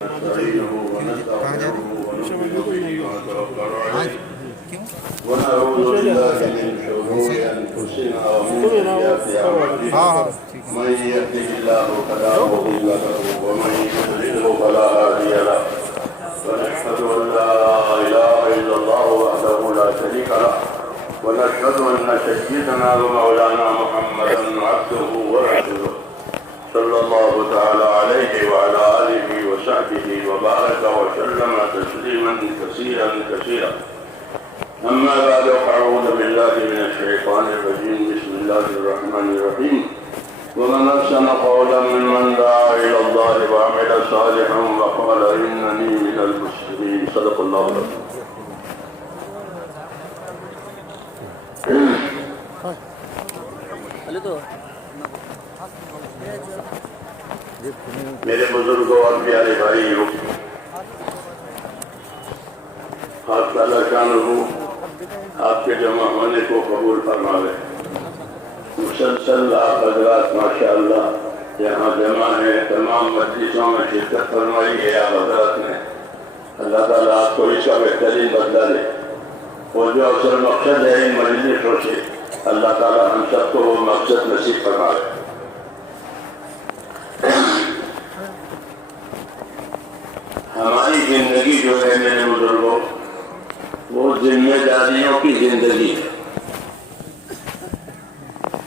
نستعينه ونستغفره ونؤمن به ونتوكل عليه ونعوذ بالله من شرور انفسنا ومن سيئات اعمالنا من يهده الله فلا مضل له ومن يضلل فلا هادي له ونشهد ان لا اله الا الله وحده لا شريك له ونشهد ان سيدنا ومولانا محمدا عبده ورسوله صلى الله تعالى عليه وعلى آله وصحبه وبارك وسلم تسليما كثيرا أما بعد فأعوذ بالله من الشيطان الرجيم بسم الله الرحمن الرحيم ومن أحسن قولا ممن دعا إلى الله وعمل صالحا وقال إنني من المسلمين صدق الله العظيم. میرے بزرگوں اور پیارے بھائیوں، آپ تعالیٰ شان ہو آپ کے جمع ہونے کو قبول فرمائے. مسلسل آپ حضرات ماشاءاللہ یہاں جمع ہیں، تمام مجلسوں میں شرکت فرمائی ہے آپ حضرات نے. اللہ تعالیٰ آپ کو اس کا بہترین بدلہ دے. وہ جو اصل مقصد ہے ان مجلسوں سے، اللہ تعالیٰ ہم سب کو وہ مقصد نصیب فرمائے. ہماری زندگی جو ہے میرے بزرگوں، وہ ذمہ داریوں کی زندگی ہے.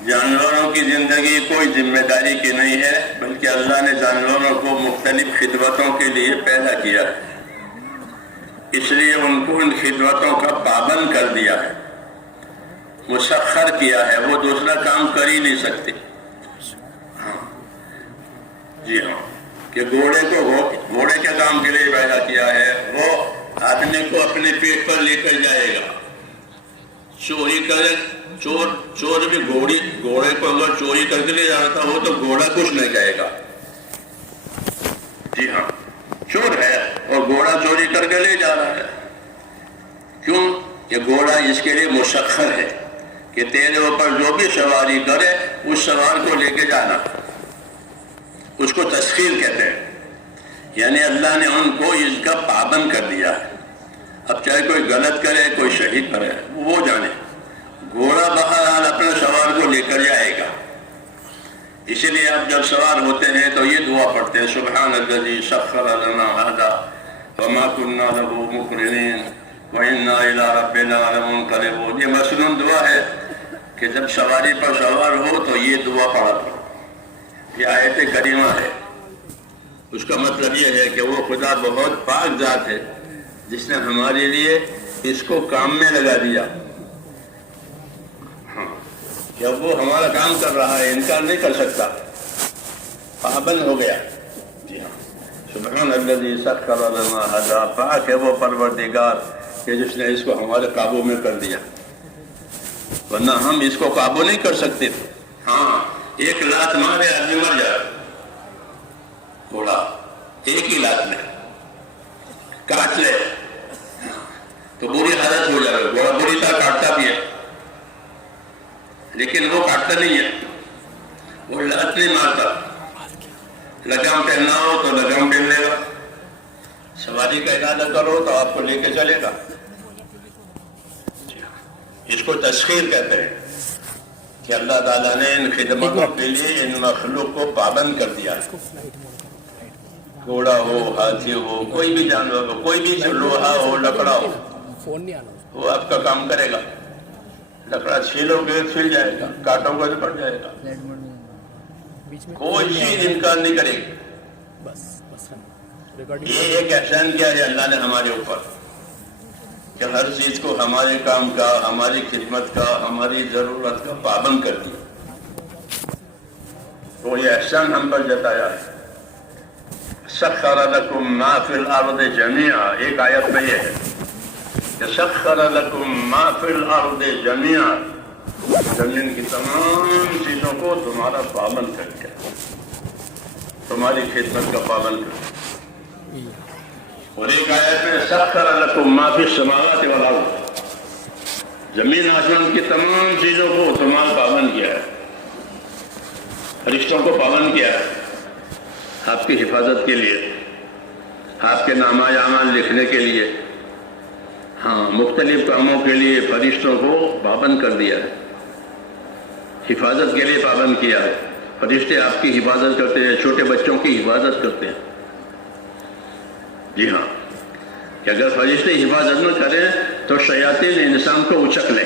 جانوروں کی زندگی کوئی ذمہ داری کی نہیں ہے، بلکہ اللہ نے جانوروں کو مختلف خدمتوں کے لیے پیدا کیا ہے. اس لیے ان کو ان خدمتوں کا پابند کر دیا ہے، مسخر کیا ہے. وہ دوسرا کام کر ہی نہیں سکتے. جی ہاں، کہ گھوڑے کے کام کے لیے پیدا کیا ہے. وہ آدمی کو اپنے پیٹ پر لے کر جائے گا. چوری کرے چور بھی گھوڑے کو اگر چوری کر کے لے جاتا ہو تو گھوڑا کچھ نہیں کہے گا. جی ہاں، چور ہے اور گھوڑا چوری کر کے لے جا رہا ہے. کیوں؟ کہ گھوڑا اس کے لیے مسخر ہے کہ تیرے اوپر جو بھی سواری کرے اس سوار کو لے کے جانا. اس کو تسخیر کہتے ہیں. یعنی اللہ نے ان کو اس کا پابند کر دیا ہے. اب چاہے کوئی غلط کرے کوئی صحیح کرے وہ جانے، گھوڑا بہرحال اپنے سوار کو لے کر جائے گا. اسی لیے آپ جب سوار ہوتے ہیں تو یہ دعا پڑھتے ہیں، سبحان الذی سخر لنا ھذا وما كنا له مقرنین وإنا إلی ربنا لمنقلبون. یہ مسنون دعا ہے کہ جب سواری پر سوار ہو تو یہ دعا پڑھا کرو. یہ آیت کریمہ ہے. اس کا مطلب یہ ہے کہ وہ خدا بہت پاک ذات ہے جس نے ہمارے لیے اس کو کام میں لگا دیا. ہاں، کہ وہ ہمارا کام کر رہا ہے، انکار نہیں کر سکتا، پابند ہو گیا. جی ہاں، سبحان الذی سخر لنا ھذا. پاک ہے وہ پروردگار کہ جس نے اس کو ہمارے قابو میں کر دیا، ورنہ ہم اس کو قابو نہیں کر سکتے. ہاں، ایک لات مارے آدمی مر جائے. گھوڑا ایک ہی لات میں کاٹ لے تو بری حالت ہو جائے. گھوڑا بری طرح کاٹتا بھی ہے لیکن وہ کاٹتا نہیں ہے، وہ لات نہیں مارتا. لگام پہننا ہو تو لگام پہن لے گا. سواری کا ارادہ کرو تو آپ کو لے کے چلے گا. اس کو تسخیر کہتے ہیں کہ اللہ تعالیٰ نے ان خدمتوں کے لیے ان مخلوق کو پابند کر دیا ہے. گھوڑا ہو، ہاتھی ہو، کوئی بھی جانور ہو، کوئی بھی لوہا ہو، لکڑا ہو، وہ آپ کا کام کرے گا. لکڑا چھیلو گے چھل جائے گا، کاٹو گے تو کٹ جائے گا. کوئی چیز انکار نہیں کرے گی. یہ ایک احسان کیا ہے اللہ نے ہمارے اوپر کہ ہر چیز کو ہمارے کام کا، ہماری خدمت کا، ہماری ضرورت کا پابند کر دیا. تو یہ احسان ہم پر جتایا ہے. سخر لکم ما فی الارض جمیعا. ایک آیت میں یہ ہے کہ سخر لکم ما فی الارض جمیعا، زمین کی تمام چیزوں کو تمہارا پابند کر کے، تمہاری خدمت کا پابند کر. اور ایک آیت میں سخر لکم ما فی السماوات والارض، زمین آسمان کی تمام چیزوں کو تمہارا پابند کیا ہے، فرشتوں کو پابند کیا ہے آپ کی حفاظت کے لیے. آپ کے نامہ اعمال لکھنے کے لیے، ہاں مختلف کاموں کے لیے فرشتوں کو پابند کر دیا ہے، حفاظت کے لیے پابند کیا ہے۔ فرشتے آپ کی حفاظت کرتے ہیں، چھوٹے بچوں کی حفاظت کرتے ہیں۔ جی ہاں، کہ اگر فرشتے حفاظت نہ کریں تو شیاطین انسان کو اچک لیں۔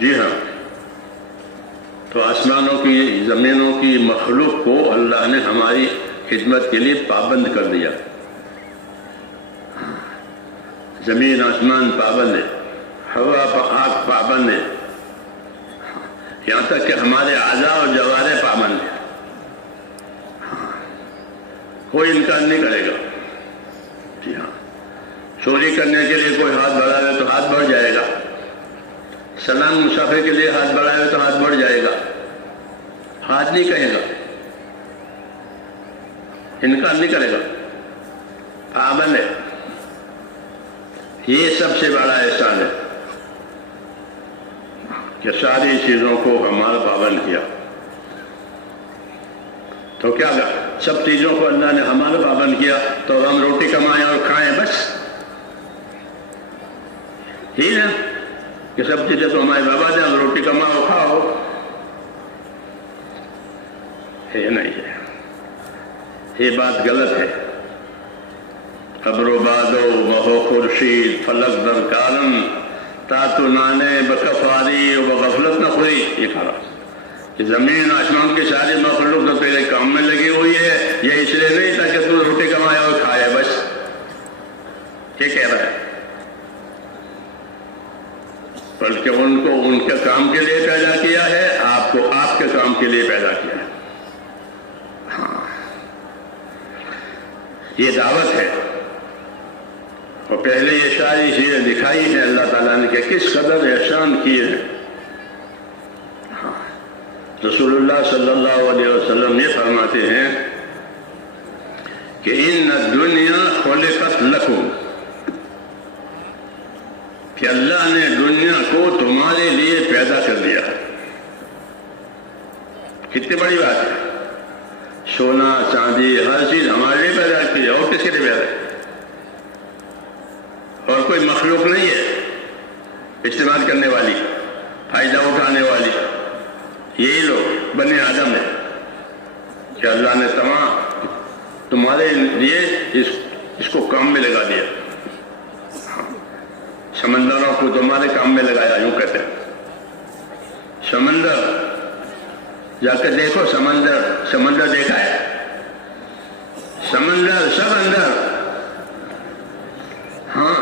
جی ہاں، تو آسمانوں کی، زمینوں کی مخلوق کو اللہ نے ہماری خدمت کے لیے پابند کر دیا۔ زمین آسمان پابند ہے، ہوا آگ پابند ہے، یہاں تک کہ ہمارے اعضاء اور جوارح پابند ہیں۔ کوئی انکار نہیں کرے گا۔ جی ہاں، چوری کرنے کے لیے کوئی ہاتھ بڑھائے تو ہاتھ بڑھ جائے گا، سلام مسافر کے لیے ہاتھ بڑھائے تو ہاتھ بڑھ جائے گا، ہاتھ نہیں کہے گا، انکار نہیں کرے گا، پابند ہے۔ یہ سب سے بڑا احسان ہے کہ ساری چیزوں کو ہمارا پابند کیا۔ تو کیا سب چیزوں کو اللہ نے ہمارا پابند کیا تو ہم روٹی کمائیں اور کھائیں بس؟ ہی نا کہ سب چیزیں تو ہمارے بابا دیں، ہم روٹی کماؤ کھاؤ، یہ نہیں ہے، یہ بات غلط ہے۔ ابر و بادو بہو خورشید فلک در کالم تاتو نانے بکفاری و بغفلت نہ خوری، یہ کہا کہ زمین آسمان کی ساری مخلوق تو تیرے کام میں لگی ہوئی ہے، یہ اس لیے نہیں تاکہ تو روٹی کمائے اور کھائے بس، یہ کہہ رہا ہے، بلکہ ان کو ان کے کام کے لیے پیدا کیا ہے، آپ کو آپ کے کام کے لیے پیدا کیا ہے۔ ہاں، یہ دعوت ہے، اور پہلے یہ ساری چیزیں دکھائی ہیں اللہ تعالیٰ نے کہ کس قدر احسان کیے ہیں۔ رسول اللہ صلی اللہ علیہ وسلم یہ فرماتے ہیں کہ ان الدنیا خلقت لکم، کہ اللہ نے دنیا کو تمہارے لیے پیدا کر دیا۔ کتنی بڑی بات ہے، سونا چاندی ہر چیز ہمارے لیے پیدا کی ہے، اور کس کے لیے پیدا ہے؟ اور کوئی مخلوق نہیں ہے استعمال کرنے والی، فائدہ اٹھانے والی، یہی لوگ بنی آدم ہیں کہ اللہ نے تمام تمہارے لیے اس کو کام میں لگا دیا۔ سمندروں کو تمہارے کام میں لگایا، یوں کہتے ہیں۔ سمندر جا کے دیکھو، سمندر دیکھا ہے؟ سمندر سب اندر، ہاں،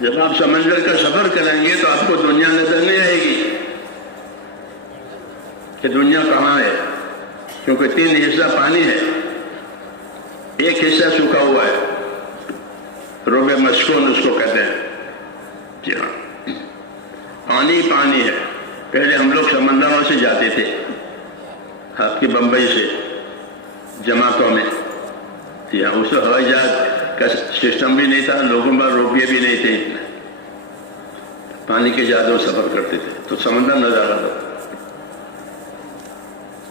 جب آپ سمندر کا سفر کریں گے تو آپ کو دنیا نظر نہیں آئے گی کہ دنیا کہاں ہے، کیونکہ 3 حصہ پانی ہے، ایک حصہ سوکھا ہوا ہے، روب مسکون اس کو کہتے ہیں۔ جی ہاں، پانی پانی ہے۔ پہلے ہم لوگ سمندروں سے جاتے تھے، آپ کی بمبئی سے جماعتوں میں، جی ہاں، اس ہوائی جہاز کا سسٹم بھی نہیں تھا، لوگوں پر روپیے بھی نہیں تھے، پانی کے جہازوں سفر کرتے تھے تو سمندر نظر آتا تھا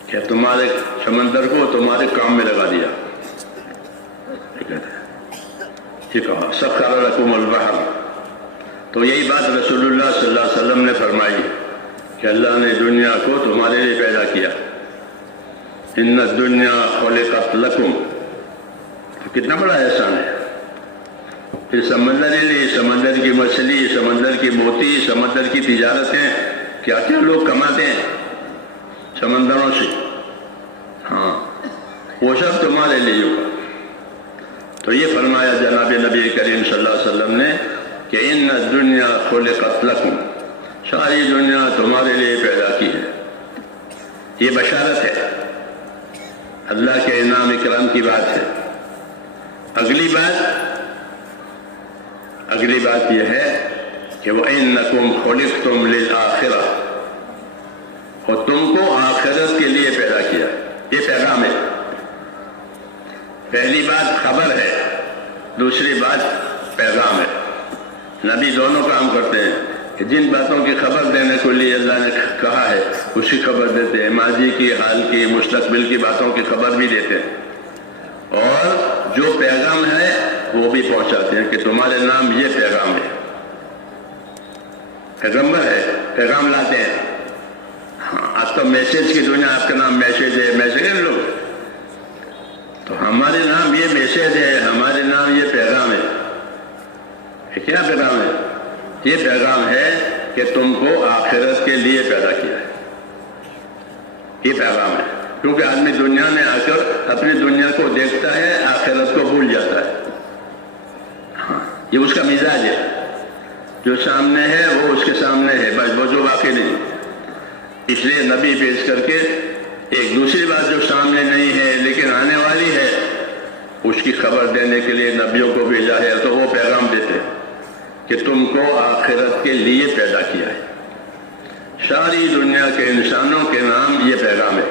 کہ تمہارے سمندر کو تمہارے کام میں لگا دیا۔ ٹھیک ہے، سخر لکم البحر، تو یہی بات رسول اللہ صلی اللہ علیہ وسلم نے فرمائی کہ اللہ نے دنیا کو تمہارے لیے پیدا کیا۔ ان الدنیا خلقت لکم، کتنا بڑا احسان ہے۔ پھر سمندر ہی نہیں، سمندر کی مچھلی، سمندر کی موتی، سمندر کی تجارتیں، کیا کیا لوگ کماتے ہیں سمندروں سے، ہاں، وہ سب تمہارے لیے ہوگا۔ تو یہ فرمایا جناب نبی کریم صلی اللہ علیہ وسلم نے کہ ان الدنیا خلقت لکم، ساری دنیا تمہارے لیے پیدا کی ہے۔ یہ بشارت ہے، اللہ کے انعام اکرام کی بات ہے۔ اگلی بات یہ ہے کہ وَإِنَّكُمْ خُلِقْتُمْ لِلْآخِرَةِ، اور تم کو آخرت کے لیے پیدا کیا۔ یہ پیغام ہے۔ پہلی بات خبر ہے، دوسری بات پیغام ہے۔ نبی دونوں کام کرتے ہیں، کہ جن باتوں کی خبر دینے کے لیے اللہ نے کہا ہے اس کی خبر دیتے ہیں، ماضی کی، حال کی، مستقبل کی باتوں کی خبر بھی دیتے ہیں، اور جو پیغام ہے وہ بھی پہنچاتے ہیں کہ تمہارے نام یہ پیغام ہے، پیغمبر ہے، پیغام لاتے ہیں۔ ہاں، آج تو میسیج کی دنیا، آپ کا نام میسیج ہے، میسیج ہے لوگ، تو ہمارے نام یہ میسیج ہے، ہمارے نام یہ پیغام ہے۔ یہ کیا پیغام ہے؟ یہ پیغام ہے کہ تم کو آخرت کے لیے پیدا کیا ہے، یہ پیغام ہے، کیونکہ آدمی دنیا میں آ کر اپنی دنیا کو دیکھتا ہے، آخرت کو بھول جاتا ہے۔ ہاں، یہ اس کا مزاج ہے، جو سامنے ہے وہ اس کے سامنے ہے، بس وہ جو واقع نہیں۔ اس لیے نبی پیش کر کے ایک دوسری بات جو سامنے نہیں ہے لیکن آنے والی ہے، اس کی خبر دینے کے لیے نبیوں کو بھیجا ہے، تو وہ پیغام دیتے ہیں کہ تم کو آخرت کے لیے پیدا کیا ہے۔ ساری دنیا کے انسانوں کے نام یہ پیغام ہے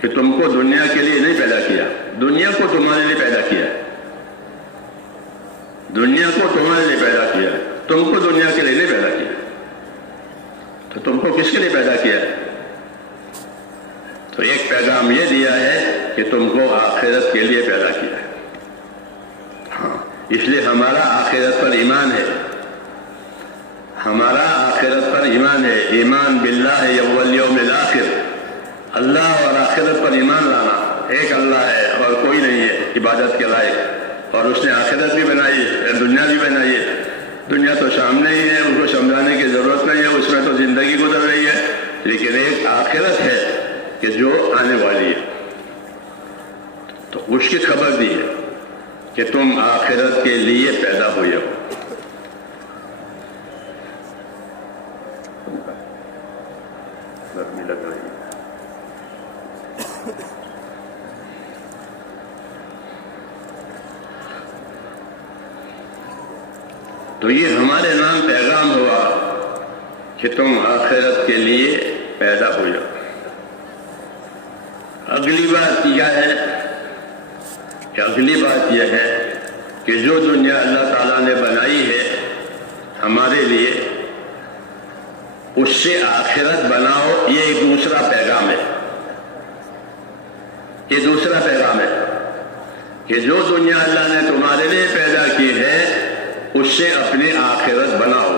کہ تم کو دنیا کے لیے نہیں پیدا کیا، دنیا کو تمہارے لیے پیدا کیا ہے، دنیا کو تمہارے لیے پیدا کیا ہے، تم کو دنیا کے لیے نہیں پیدا کیا۔ تو تم کو کس کے لیے پیدا کیا ہے؟ تو ایک پیغام یہ دیا ہے کہ تم کو آخرت کے لیے پیدا کیا ہے۔ ہاں، اس لیے ہمارا آخرت پر ایمان ہے، ہمارا آخرت پر ایمان ہے، ایمان باللہ والیوم الآخر، اللہ اور آخرت پر ایمان لانا۔ ایک اللہ ہے اور کوئی نہیں ہے عبادت کے لائق، اور اس نے آخرت بھی بنائی ہے، دنیا بھی بنائی ہے۔ دنیا تو سامنے ہی ہے، ان کو سمجھانے کی ضرورت نہیں ہے، اس میں تو زندگی گزر رہی ہے، لیکن ایک آخرت ہے کہ جو آنے والی ہے، تو اس کی خبر دی ہے کہ تم آخرت کے لیے پیدا ہوئے ہو۔ گرمی لگ رہی ہے۔ تو یہ ہمارے نام پیغام ہوا کہ تم آخرت کے لیے پیدا ہو جاؤ۔ اگلی بات یہ ہے کہ جو دنیا اللہ تعالیٰ نے بنائی ہے ہمارے لیے، اس سے آخرت بناؤ، یہ ایک دوسرا پیغام ہے۔ یہ دوسرا پیغام ہے کہ جو دنیا اللہ نے تمہارے لیے پیدا کی ہے اس سے اپنی آخرت بناؤ۔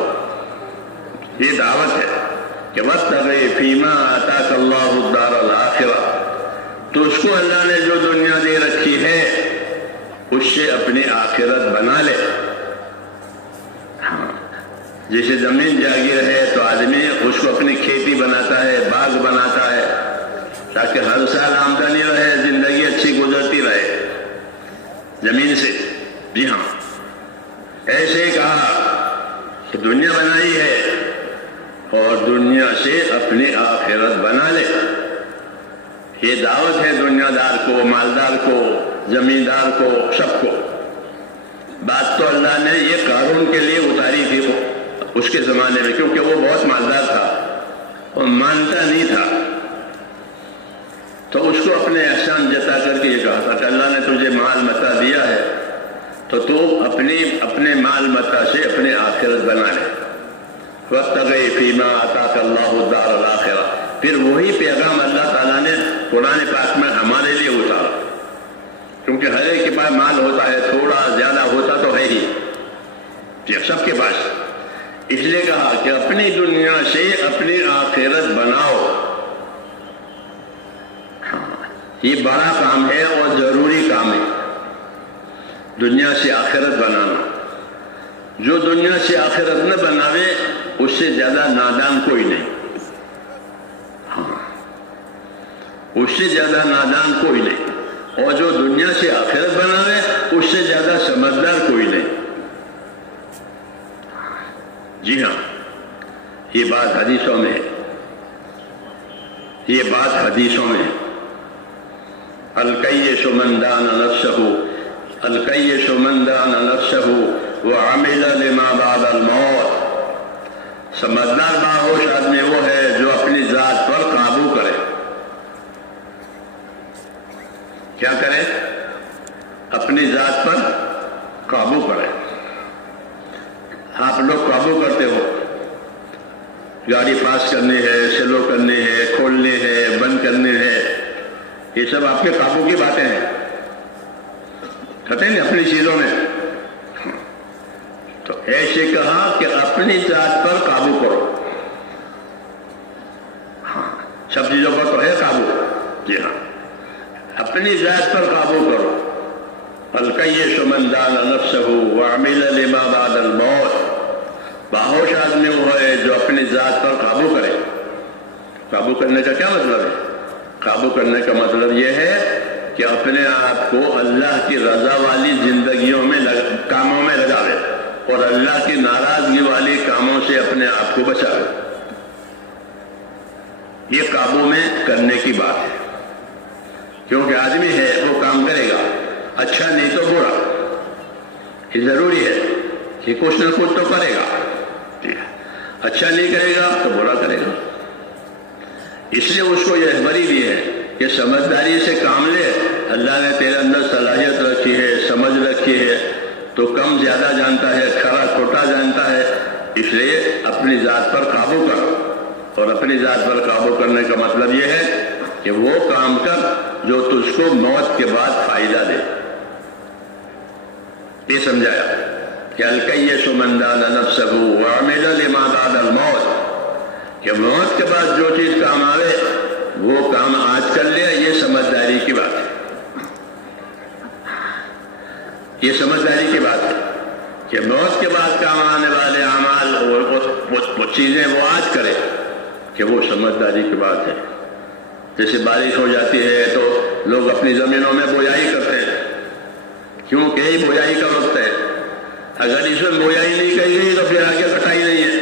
یہ دعوت ہے کہ وَابْتَغِ فِيمَا آتَاكَ اللَّهُ الدَّارَ الْآخِرَةَ، تو اس کو اللہ نے جو دنیا دے رکھی ہے اس سے اپنی آخرت بنا لے۔ ہاں، جیسے زمین جاگیر ہے تو آدمی اس کو اپنی کھیتی بناتا ہے، باغ بناتا ہے، تاکہ ہر سال آمدنی رہے، زندگی اچھی گزرتی رہے زمین سے۔ جی ہاں، ایسے ہی کہا کہ دنیا بنائی ہے اور دنیا سے اپنی آخرت بنا لے۔ یہ دعوت ہے دنیا دار کو، مالدار کو، زمیندار کو، سب کو۔ بات تو اللہ نے یہ قارون کے لیے اتاری تھی اس کے زمانے میں، کیونکہ وہ بہت مالدار تھا اور مانتا نہیں تھا، تو اس کو اپنے احسان جتا کر کے یہ کہا تھا کہ اللہ نے تجھے مال متا دیا ہے تو تو اپنے مال متا سے اپنے آخرت بنا لے۔ وَابْتَغِ فِيمَا آتَاكَ اللَّهُ الدَّارَ الْآخِرَةَ، پھر وہی پیغام اللہ تعالیٰ نے قرآن پاک میں ہمارے لیے اتارا، کیونکہ ہر ایک کے پاس مال ہوتا ہے، تھوڑا زیادہ ہوتا تو ہے ہی، سب کے پاس۔ اس لیے کہا کہ اپنی دنیا سے اپنی آخرت بناؤ۔ یہ بڑا کام ہے اور ضروری کام ہے، دنیا سے آخرت بنانا۔ جو دنیا سے آخرت نہ بناوے اس سے زیادہ نادان کوئی نہیں۔ ہاں، اس سے زیادہ نادان کوئی نہیں، اور جو دنیا سے آخرت بناوے اس سے زیادہ سمجھدار کوئی نہیں۔ جی ہاں، یہ بات حدیثوں میں ہے، یہ بات حدیثوں میں ہے۔ الکیس من دان نفسہ، الکیس من دان نفسہ وعمل لما بعد الموت۔ سمجھدار باہوش آدمی وہ ہے جو اپنی ذات پر قابو کرے۔ کیا کرے؟ اپنی ذات پر قابو کرے۔ آپ لوگ قابو کرتے ہو، گاڑی پاس کرنی ہے، سلو کرنی ہے، کھولنی ہے، بند کرنی ہے، یہ سب آپ کے قابو کی باتیں ہیں، کہتے ہیں اپنی چیزوں میں. تو ایسے کہا کہ اپنی ذات پر قابو کرو. ہاں سب چیزوں پر تو ہے قابو، جی ہاں اپنی ذات پر قابو کرو. الکیس من دان نفسہ وعمل لما بعد الموت. باہوش آدمی وہ ہے جو اپنی ذات پر قابو کرے. قابو کرنے کا کیا مطلب ہے؟ قابو کرنے کا مطلب یہ ہے کہ اپنے آپ کو اللہ کی رضا والی زندگیوں میں کاموں میں لگاوے اور اللہ کی ناراضگی والی کاموں سے اپنے آپ کو بچاوے. یہ قابو میں کرنے کی بات ہے. کیونکہ آدمی ہے وہ کام کرے گا، اچھا نہیں تو برا. یہ ضروری ہے کہ کچھ نہ کچھ تو کرے گا. اچھا نہیں کرے گا تو برا کرے گا. اس لیے اس کو یہ بری بھی ہے کہ سمجھداری سے کام لے. اللہ نے تیرے اندر صلاحیت رکھی ہے، سمجھ رکھی ہے، تو کم زیادہ جانتا ہے، کھرا کھوٹا جانتا ہے. اس لیے اپنی ذات پر قابو کر. اور اپنی ذات پر قابو کرنے کا مطلب یہ ہے کہ وہ کام کر جو تجھ کو موت کے بعد فائدہ دے. یہ سمجھایا کہ الکیس من دان نفسہ وعمل لما بعد الموت، کہ موت کے بعد جو چیز کام آوے وہ کام آج کر لے. یہ سمجھداری کی بات ہے. یہ سمجھداری کی بات ہے کہ موت کے بعد کام آنے والے اعمال وہ چیزیں وہ آج کرے، کہ وہ سمجھداری کی بات ہے. جیسے بارش ہو جاتی ہے تو لوگ اپنی زمینوں میں بویائی کرتے ہیں، کیونکہ یہ بویائی کا وقت ہے. اگر اس میں بویائی نہیں کی گئی تو پھر آگے کٹائی نہیں ہے،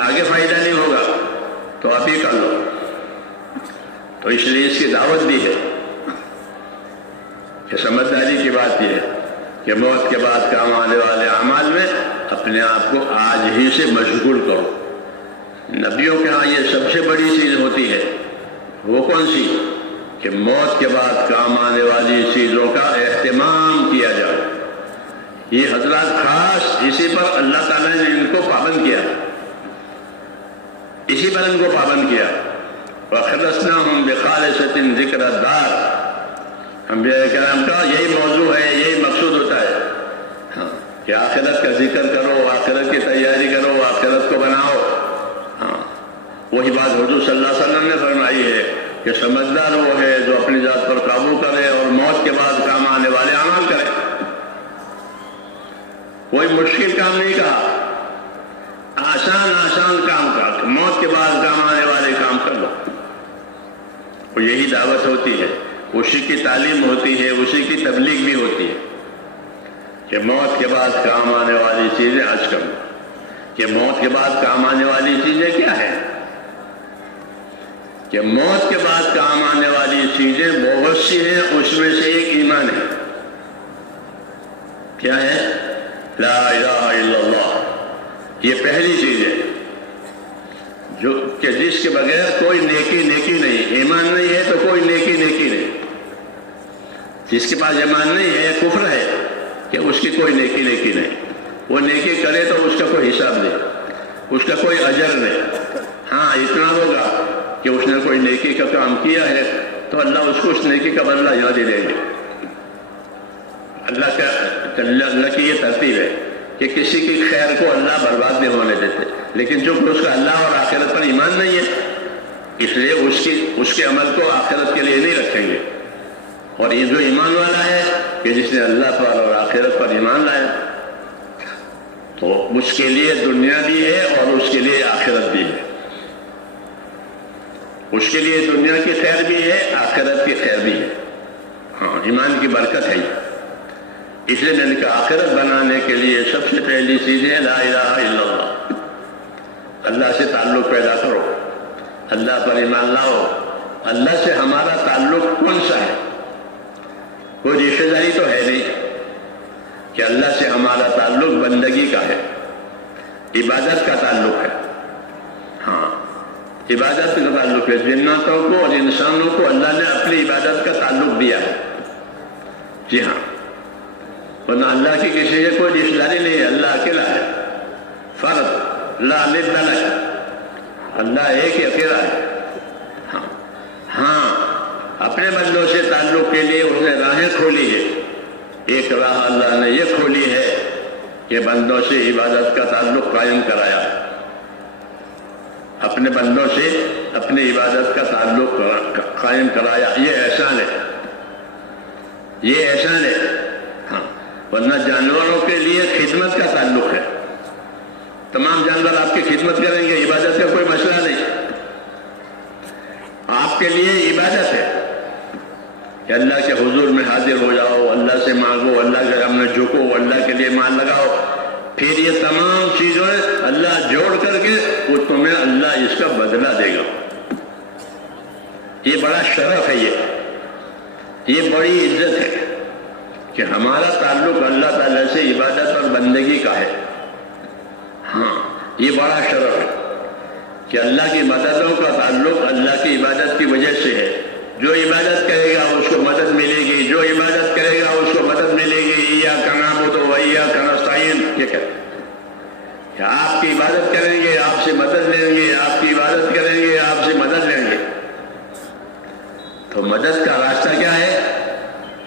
آگے فائدہ نہیں ہوگا، تو آپ ہی کر لو. تو اس لیے اس کی دعوت بھی ہے کہ سمجھداری کی بات یہ ہے کہ موت کے بعد کام آنے والے اعمال میں اپنے آپ کو آج ہی سے مشغول کرو. نبیوں کے ہاں یہ سب سے بڑی چیز ہوتی ہے. وہ کون سی؟ کہ موت کے بعد کام آنے والی چیزوں کا اہتمام کیا جائے. یہ حضرات خاص اسی پر اللہ تعالیٰ نے ان کو پابند کیا، اسی پر ان کو پابند کیا. وَأَخْلَصْنَاهُمْ بِخَالِصَةٍ ذِكْرَ الدَّارِ. انبیاء کرام کا یہی موضوع ہے، یہی مقصود ہوتا ہے کہ آخرت کا ذکر کرو، آخرت کی تیاری کرو، آخرت کو بناؤ. وہی بات حضور صلی اللہ علیہ وسلم نے فرمائی ہے کہ سمجھدار وہ ہے جو اپنی ذات پر قابو کرے اور موت کے بعد کام آنے والے اعمال کرے. کوئی مشکل کام نہیں کہا، آسان کام کر، موت کے بعد کام آنے والے کام کر لو. وہ یہی دعوت ہوتی ہے، اسی کی تعلیم ہوتی ہے، اسی کی تبلیغ بھی ہوتی ہے کہ موت کے بعد کام آنے والی چیزیں آج کر لو. کہ موت کے بعد کام آنے والی چیزیں کیا ہیں؟ کہ موت کے بعد کام آنے والی چیزیں بہت سی ہیں. اس میں سے ایک ایمان ہے. کیا ہے؟ لا الہ الا اللہ. یہ پہلی چیز ہے جو کہ جس کے بغیر کوئی نیکی نہیں. ایمان نہیں ہے تو کوئی نیکی نہیں. جس کے پاس ایمان نہیں ہے کفر ہے کہ اس کی کوئی نیکی نہیں. وہ نیکی کرے تو اس کا کوئی حساب نہیں، اس کا کوئی اجر نہیں. ہاں اتنا ہوگا کہ اس نے کوئی نیکی کا کام کیا ہے تو اللہ اس کو اس نیکی کا بدلہ یہاں دے دیں گے. اللہ کی یہ ترتیب ہے کہ کسی کی خیر کو اللہ برباد نہیں ہونے دیتے. لیکن جو اس کا اللہ اور آخرت پر ایمان نہیں ہے اس لیے اس کے عمل کو آخرت کے لیے نہیں رکھیں گے. اور یہ جو ایمان والا ہے کہ جس نے اللہ پر اور آخرت پر ایمان لایا تو اس کے لیے دنیا بھی ہے اور اس کے لیے آخرت بھی ہے. اس کے لیے دنیا کی خیر بھی ہے، آخرت کی خیر بھی ہے. ہاں ایمان کی برکت ہے. اس لیے میں نے کہا آخرت بنانے کے لیے سب سے پہلی چیز ہے لا الہ الا اللہ. اللہ سے تعلق پیدا کرو، اللہ پر ایمان لاؤ. اللہ سے ہمارا تعلق کون سا ہے؟ کوئی رشتہ داری تو ہے نہیں کہ اللہ سے ہمارا تعلق بندگی کا ہے، عبادت کا تعلق ہے. ہاں عبادت کا تعلق ہے. جناتوں کو اور انسانوں کو اللہ نے اپنی عبادت کا تعلق دیا ہے. جی ہاں ورنہ اللہ کی کسی سے کوئی رشتہ داری نہیں ہے، اللہ اکیلا ہے، فرد لا ند لہ، اللہ ایک ہی اکیلا ہے۔ ہاں اپنے بندوں سے تعلق کے لیے اس نے راہیں کھولی ہے۔ ایک راہ اللہ نے یہ کھولی ہے کہ بندوں سے عبادت کا تعلق قائم کرایا، اپنے بندوں سے اپنی عبادت کا تعلق قائم کرایا۔ یہ احسان ہے، یہ احسان ہے۔ ہاں ورنہ جانوروں کے لیے خدمت کا تعلق ہے، تمام جانور آپ کی خدمت کریں گے، عبادت کا کوئی مسئلہ نہیں۔ آپ کے لیے عبادت ہے کہ اللہ کے حضور میں حاضر ہو جاؤ، اللہ سے مانگو، اللہ کے سامنے جھکو، اللہ کے لیے مال لگاؤ، پھر یہ تمام چیزیں اللہ جوڑ کر کے وہ تمہیں اللہ اس کا بدلہ دے گا۔ یہ بڑا شرف ہے، یہ بڑی عزت ہے کہ ہمارا تعلق اللہ تعالیٰ سے عبادت اور بندگی کا ہے۔ ہاں یہ بڑا شرف ہے کہ اللہ کی مددوں کا تعلق اللہ کی عبادت کی وجہ سے ہے۔ جو عبادت کرے گا اس کو مدد ملے گی، جو عبادت کرے گا اس کو مدد ملے گی۔ ایاک نعبد و ایاک نستعین، یہ کہ آپ کی عبادت کریں گے آپ سے مدد لیں گے، آپ کی عبادت کریں گے آپ سے مدد لیں گے۔ تو مدد کا راستہ کیا ہے؟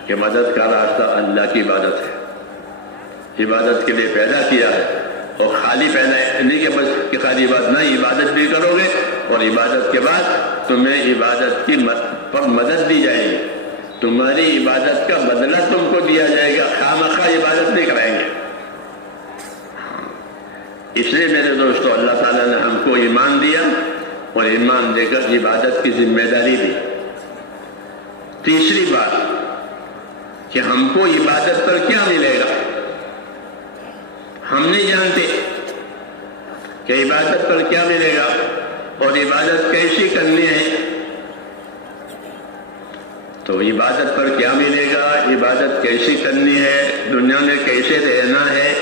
کہ مدد کا راستہ اللہ کی عبادت ہے، عبادت کے لیے پیدا کیا ہے۔ اور خالی پیدا نہیں کہ بس کہ خالی عبادت نہیں، عبادت بھی کرو گے اور عبادت کے بعد تمہیں عبادت کی پر مدد دی جائے گی، تمہاری عبادت کا بدلہ تم کو دیا جائے گا، خامخواہ عبادت نہیں کرائیں گے۔ اس لیے میرے دوستو اللہ تعالیٰ نے ہم کو ایمان دیا اور ایمان دے کر عبادت کی ذمہ داری دی۔ تیسری بات کہ ہم کو عبادت پر کیا ملے گا، ہم نہیں جانتے کہ عبادت پر کیا ملے گا اور عبادت کیسی کرنی ہے۔ تو عبادت پر کیا ملے گا، عبادت کیسی کرنی ہے، دنیا میں کیسے رہنا ہے،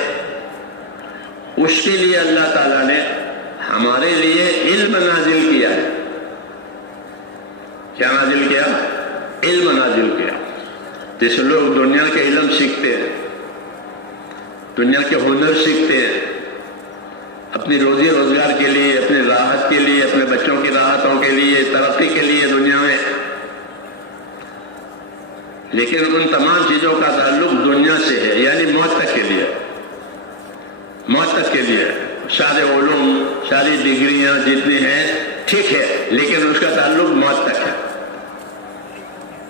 اس کے لیے اللہ تعالیٰ نے ہمارے لیے علم نازل کیا ہے۔ کیا نازل کیا؟ علم نازل کیا۔ جس لوگ دنیا کے علم سیکھتے ہیں، دنیا کے ہنر سیکھتے ہیں، اپنی روزی روزگار کے لیے، اپنی راحت کے لیے، اپنے بچوں کی راحتوں کے لیے، ترقی کے لیے دنیا میں، لیکن ان تمام چیزوں کا تعلق دنیا سے ہے، یعنی موت تک کے لیے، موت تک کے لیے۔ سارے علوم، ساری ڈگریاں جتنی ہیں ٹھیک ہے، لیکن اس کا تعلق موت تک ہے،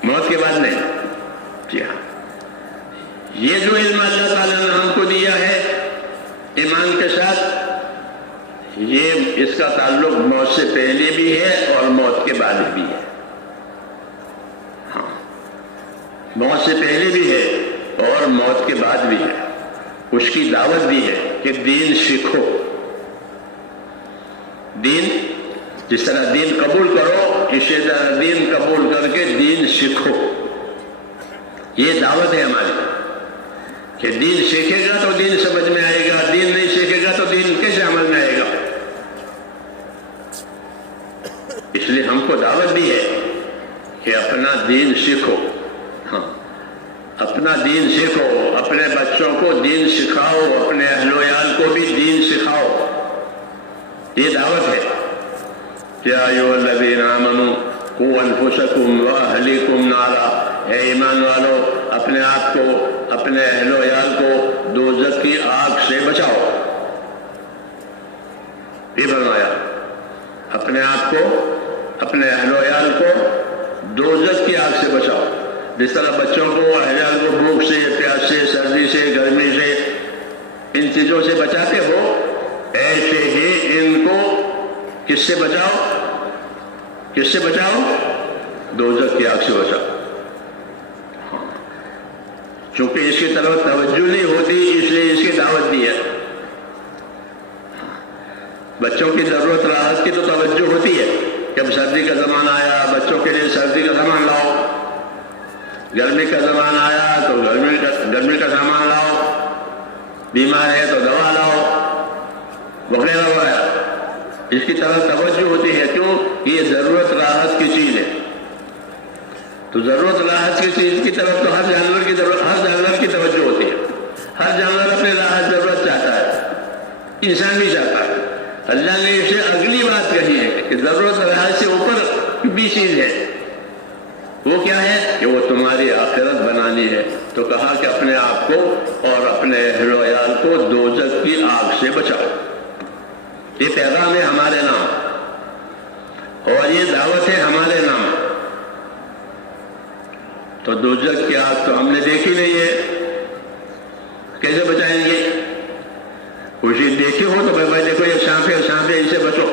موت کے بعد نہیں۔ جی ہاں، یہ جو علم اللہ تعالیٰ نے ہم کو دیا ہے ایمان کے ساتھ، یہ اس کا تعلق موت سے پہلے بھی ہے اور موت کے بعد بھی ہے۔ ہاں موت سے پہلے بھی ہے اور موت کے بعد بھی ہے۔ اس کی دعوت بھی ہے کہ دین سیکھو، دین جس طرح دین قبول کرو اسی طرح دین قبول کر کے دین سیکھو۔ یہ دعوت ہے ہماری کہ دین سیکھے گا تو دین سمجھ میں آئے گا، دین نہیں سیکھے گا تو دین کیسے عمل میں آئے گا۔ اس لیے ہم کو دعوت بھی ہے کہ اپنا دین سیکھو۔ ہاں اپنا دین سیکھو، اپنے بچوں کو دین سکھاؤ، اپنے اہل و عیال کو بھی دین سکھاؤ۔ یہ دعوت ہے۔ یا ایھا الذین آمنوا قوا انفسکم واہلیکم نارا، اے ایمان والو اپنے آپ کو، اپنے اہل و عیال کو دوزخ کی آگ سے بچاؤ۔ یہ فرمایا اپنے آپ کو، اپنے اہل و عیال کو دوزخ کی آگ سے بچاؤ۔ جس طرح بچوں کو، اہل عیال کو بھوک سے، پیاس سے، سردی سے، گرمی سے، ان چیزوں سے بچاتے ہو، ایسے ہی ان کو کس سے بچاؤ؟ کس سے بچاؤ؟ دوزخ کی آگ سے بچاؤ۔ چونکہ اس کی طرف توجہ نہیں ہوتی اس لیے اس کی دعوت دی ہے۔ بچوں کی ضرورت راحت کی تو توجہ ہوتی ہے، جب سردی کا زمانہ آیا بچوں کے لیے سردی کا سامان لاؤ، گرمی کا زمانہ آیا تو گرمی کا سامان لاؤ، بیمار ہے تو دوا لاؤ وغیرہ وغیرہ، اس کی طرف توجہ ہوتی ہے۔ کیوں؟ یہ ضرورت راحت کی چیز ہے، تو ضرورت راحت کی چیز کی طرف تو ہر جانور کی توجہ ہوتی ہے۔ ہر جانور اپنے راحت ضرورت چاہتا ہے، انسان بھی چاہتا ہے۔ اللہ نے اسے اگلی بات کہی ہے کہ ضرورت راحت سے اوپر بھی چیز ہے، وہ کیا ہے کہ وہ تمہاری آخرت بنانی ہے۔ تو کہا کہ اپنے آپ کو اور اپنے اہل و عیال کو دوزخ کی آگ سے بچاؤ۔ یہ پیغام ہے ہمارے نام اور یہ دعوت ہے ہمارے نام۔ تو دوزخ کی آگ تو ہم نے دیکھی نہیں ہے، کیسے بچائیں گے؟ کوئی دیکھی ہو تو بھائی دیکھو یہ سانپ ہے، سانپ ہے، اسے بچو،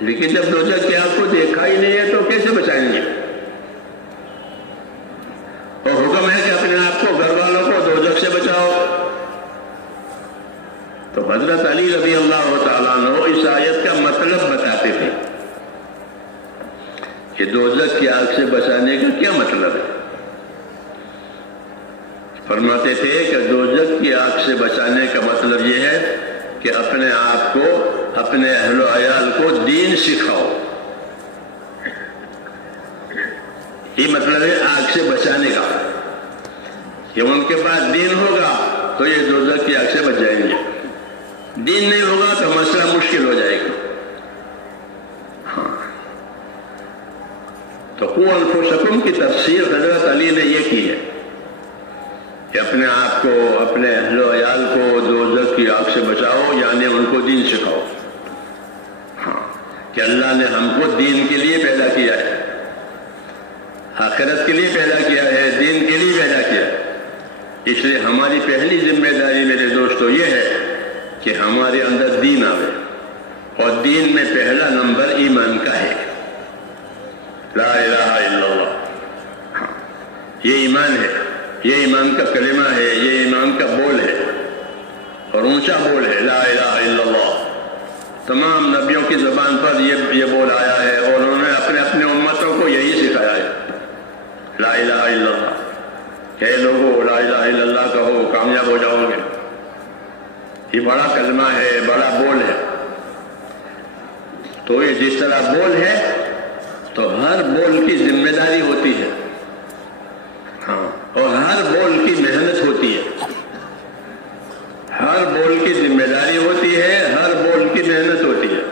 لیکن جب دوزخ کی آگ کو دیکھا ہی نہیں ہے تو کیسے بچائیں گے؟ اور حکم ہے کہ اپنے آپ کو، گھر والوں کو دوزخ سے بچاؤ۔ تو حضرت علی رضی اللہ تعالیٰ عنہ اس آیت کا مطلب بتاتے تھے کہ دوزخ کی آگ سے بچانے کا کیا مطلب ہے۔ فرماتے تھے کہ دوزخ کی آگ سے بچانے کا مطلب یہ ہے کہ اپنے آپ کو، اپنے اہل و عیال کو دین سکھاؤ۔ یہ مطلب ہے آگ سے بچانے کا، کہ ان کے پاس دین ہوگا تو یہ دوزخ کی آگ سے بچ جائیں گے، دین نہیں ہوگا تو مسئلہ مشکل ہو جائے گا۔ ہاں، تو قوا انفسکم کی تفسیر حضرت علی نے یہ کی ہے کہ اپنے آپ کو، اپنے اہل و عیال کو دوزخ کی آگ سے بچاؤ، یعنی ان کو دین سکھاؤ۔ ہاں، کہ اللہ نے ہم کو دین کے لیے پیدا کیا ہے، آخرت کے لیے پیدا کیا ہے، دین کے لیے پیدا کیا ہے۔ اس لیے ہماری پہلی ذمہ داری میرے دوستو یہ ہے کہ ہمارے اندر دین آوے، اور دین میں پہلا نمبر ایمان کا ہے، لا الہ الا اللہ۔ ہاں، یہ ایمان ہے، یہ ایمان کا کلمہ ہے، یہ ایمان کا بول ہے، اور اونچا بول ہے، لا الہ الا اللہ۔ تمام نبیوں کی زبان پر یہ بول آیا ہے، اور انہوں نے اپنے اپنے امتوں کو یہی سکھایا ہے، لا الہ الا اللہ۔ کہ لوگوں لا الہ الا اللہ کہو، کامیاب ہو جاؤ گے۔ یہ بڑا کلمہ ہے، بڑا بول ہے۔ تو یہ جس طرح بول ہے تو ہر بول کی ذمہ داری ہوتی ہے، ہاں، اور ہر بول کی محنت ہوتی ہے، ہر بول کی ذمہ داری ہوتی ہے، ہر بول کی محنت ہوتی ہے۔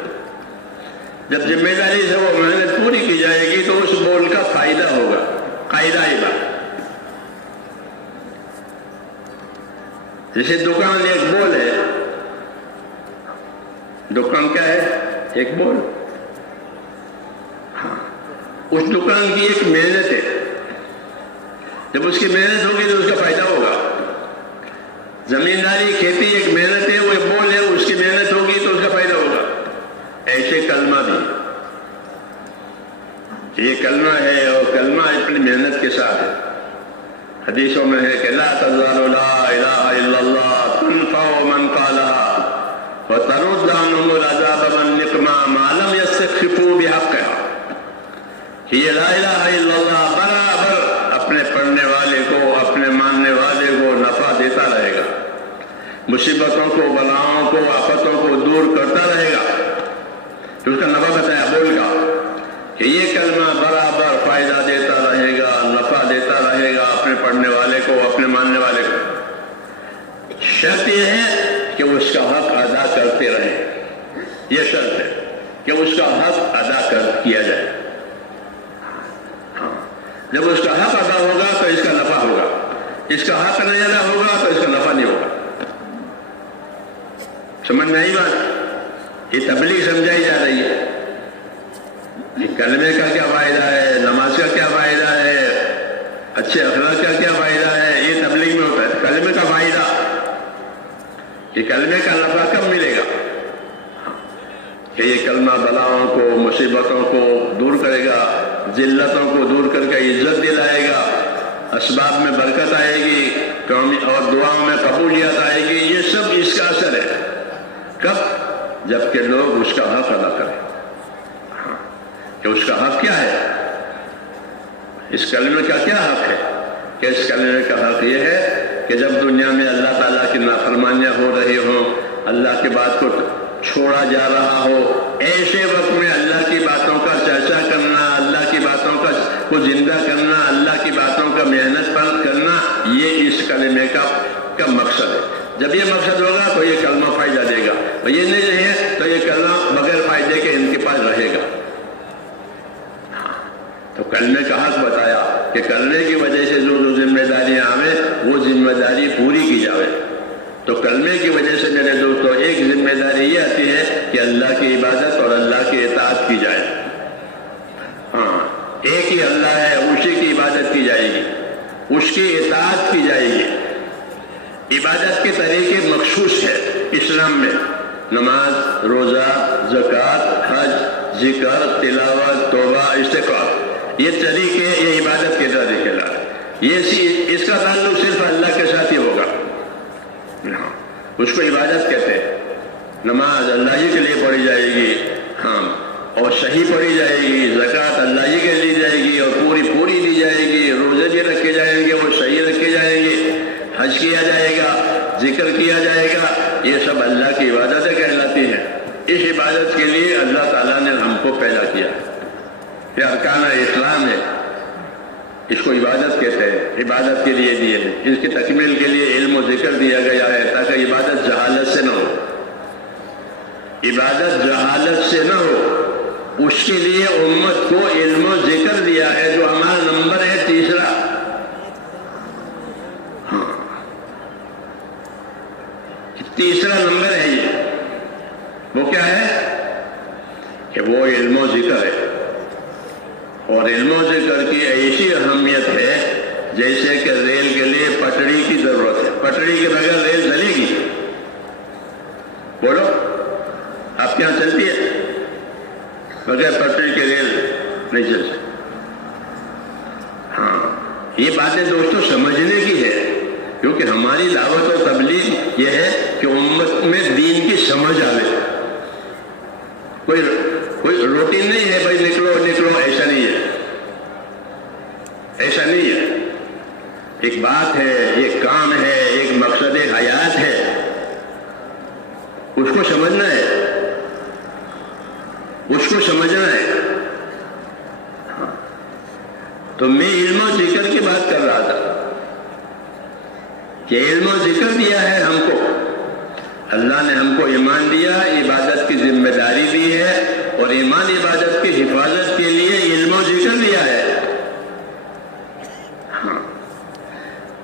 جب ذمہ داری سے وہ محنت پوری کی جائے گی تو اس بول کا فائدہ ہوگا، قاعدہ ہی بات۔ جیسے دکان ایک بول ہے، دکان کیا ہے؟ ایک بول۔ ہاں، اس دکان کی ایک محنت ہے، جب اس کی محنت ہوگی تو اس کا فائدہ ہوگا۔ زمینداری، کھیتی ایک محنت ہے، وہ ایک بول ہے، اس کی محنت ہوگی تو اس کا فائدہ ہوگا۔ ایسے کلمہ بھی، یہ کلمہ ہے اور کلمہ اپنی محنت کے ساتھ ہے۔ حدیثوں میں ہے کہ لا تزال لا الہ الا اللہ تنفع من قالها وترد عنهم العذاب والنقمہ ما لم يستخفوا بحقها، کہ یہ لا الہ الا اللہ برابر اپنے پڑھنے والے کو، اپنے ماننے والے کو نفع دیتا رہے گا، مصیبتوں کو، بلاؤں کو، آفتوں کو دور کرتا رہے گا۔ تو اس کا نفع بتایا بول کا، کہ یہ کلمہ برابر فائدہ دیتا رہے گا، نفع دیتا رہے گا اپنے پڑھنے والے کو، اپنے ماننے والے کو۔ شرط یہ ہے کہ اس کا حق ادا کرتے رہے، یہ شرط ہے کہ اس کا حق ادا کیا جائے۔ ہاں، جب اس کا حق ادا ہوگا تو اس کا نفع ہوگا، اس کا حق نہیں ادا ہوگا تو اس کا نفع نہیں ہوگا۔ سمجھ میں آئی بات؟ یہ تبلیغ سمجھائی جا رہی ہے کہ کلمے کا کیا فائدہ ہے، نماز کا کیا فائدہ ہے، اچھے اخلاق کا کیا فائدہ ہے۔ یہ تبلیغ میں ہوتا ہے کلمے کا فائدہ، کہ کلمے کا نفع کب ملے گا؟ کہ یہ کلمہ بلاؤں کو، مصیبتوں کو دور کرے گا، ذلتوں کو دور کر کے عزت دلائے گا، اسباب میں برکت آئے گی، اور دعاؤں میں قبولیت آئے گی۔ یہ سب اس کا اثر ہے۔ کب؟ جب کہ لوگ اس کا حق ادا کریں۔ کہ اس کا حق کیا ہے، اس کلمے کا کیا حق ہے؟ کہ اس کلمے کا حق یہ ہے کہ جب دنیا میں اللہ تعالیٰ کی نافرمانیاں ہو رہی ہوں، اللہ کی بات کو چھوڑا جا رہا ہو، ایسے وقت میں اللہ کی باتوں کا چرچا کرنا، اللہ کی باتوں کو زندہ کرنا، اللہ کی باتوں کا محنت پر کرنا، یہ اس کلمے کا کا مقصد ہے. جب یہ مقصد ہوگا تو یہ کلمہ فائدہ دے گا، اور یہ نہیں ہے تو یہ کلمہ بغیر فائدے کے ان کے پاس رہے گا. تو کلمے کا حق بتایا کہ کرنے کی وجہ سے جو ذمہ داریاں آئیں وہ ذمہ داری پوری کی جائے. تو کلمے کی وجہ سے میرے دوستو ایک ذمہ داری یہ آتی ہے کہ اللہ کی عبادت اور اللہ کی اطاعت کی جائے. ہاں، ایک ہی اللہ ہے، اسی کی عبادت کی جائے گی، اس کی اطاعت کی جائے گی. عبادت کے طریقے مخصوص ہے اسلام میں: نماز، روزہ، زکوٰۃ، حج، ذکر، تلاوت، توبہ، استغفار. یہ طریقے، یہ عبادت کے طریقے اس کا تعلق صرف اللہ کے ساتھ ہی ہوگا. اس کو عبادت کہتے ہیں. نماز اللہ ہی کے لیے پڑھی جائے گی، ہاں، اور صحیح پڑھی جائے گی. زکوٰۃ اللہ ہی کے لی جائے گی اور پوری دی جائے گی. روزے بھی رکھے جائیں گے، وہ صحیح رکھے جائیں گے. حج کیا جائے گا، ذکر کیا جائے گا. یہ سب اللہ کی عبادتیں کہلاتی ہیں. اس عبادت کے لیے اللہ تعالیٰ نے ہم کو پیدا کیا. یہ ارکان اسلام ہے، اس کو عبادت کہتے ہیں. عبادت کے لیے دیے ہیں. اس کی تکمیل کے لیے علم و ذکر دیا گیا ہے تاکہ عبادت جہالت سے نہ ہو. عبادت جہالت سے نہ ہو، اس کے لیے امت کو علم و ذکر دیا ہے، جو ہمارا نمبر ہے تیسرا. ہاں، تیسرا نمبر ہے یہ. وہ کیا ہے کہ وہ علم و ذکر ہے. اور علم و ذکر کی ایسی اہمیت ہے جیسے کہ ریل کے لیے پٹڑی کی ضرورت ہے. پٹڑی کے بغیر ریل چلے گی؟ بولو، آپ کے یہاں چلتی ہے؟ بغیر پٹڑی کے ریل نہیں چل سکتی. ہاں، یہ باتیں دوستوں سمجھنے کی ہے، کیونکہ ہماری دعوت و تبلیغ یہ ہے کہ امت میں دین کی سمجھ آئے. کوئی روٹین نہیں ہے بھائی نکلو ایسا نہیں ہے. ایسا نہیں ہے. ایک بات ہے، ایک کام ہے، ایک مقصد حیات ہے. اس کو سمجھنا ہے، اس کو سمجھنا ہے. تو میں علم و ذکر کی بات کر رہا تھا کہ علم و ذکر دیا ہے ہم کو. اللہ نے ہم کو ایمان دیا، عبادت کی ذمہ داری دی ہے، اور ایمان عبادت کی حفاظت کے لیے علم و ذکر دیا ہے. ہاں،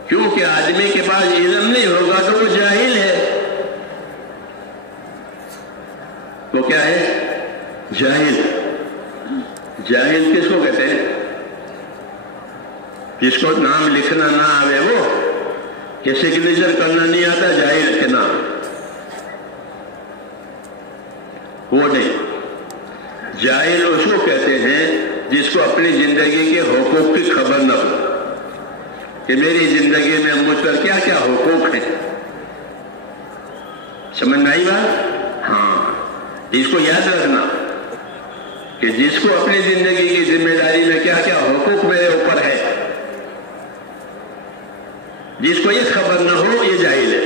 کیونکہ آدمی کے پاس علم نہیں ہوگا تو وہ جاہل ہے. وہ کیا ہے؟ جاہل. جاہل کس کو کہتے ہیں؟ جس کو نام لکھنا نہ آوے، وہ کہ سگنیچر کرنا نہیں آتا، جاہل کے نام. وہ نہیں. جاہل اس کو کہتے ہیں جس کو اپنی زندگی کے حقوق کی خبر نہ ہو کہ میری زندگی میں مجھ پر کیا کیا حقوق ہیں. سمجھ میں آئی بات؟ ہاں، اس کو یاد رکھنا کہ جس کو اپنی زندگی کی ذمہ داری میں کیا کیا حقوق میرے اوپر ہے، جس کو یہ خبر نہ ہو، یہ جاہل ہے.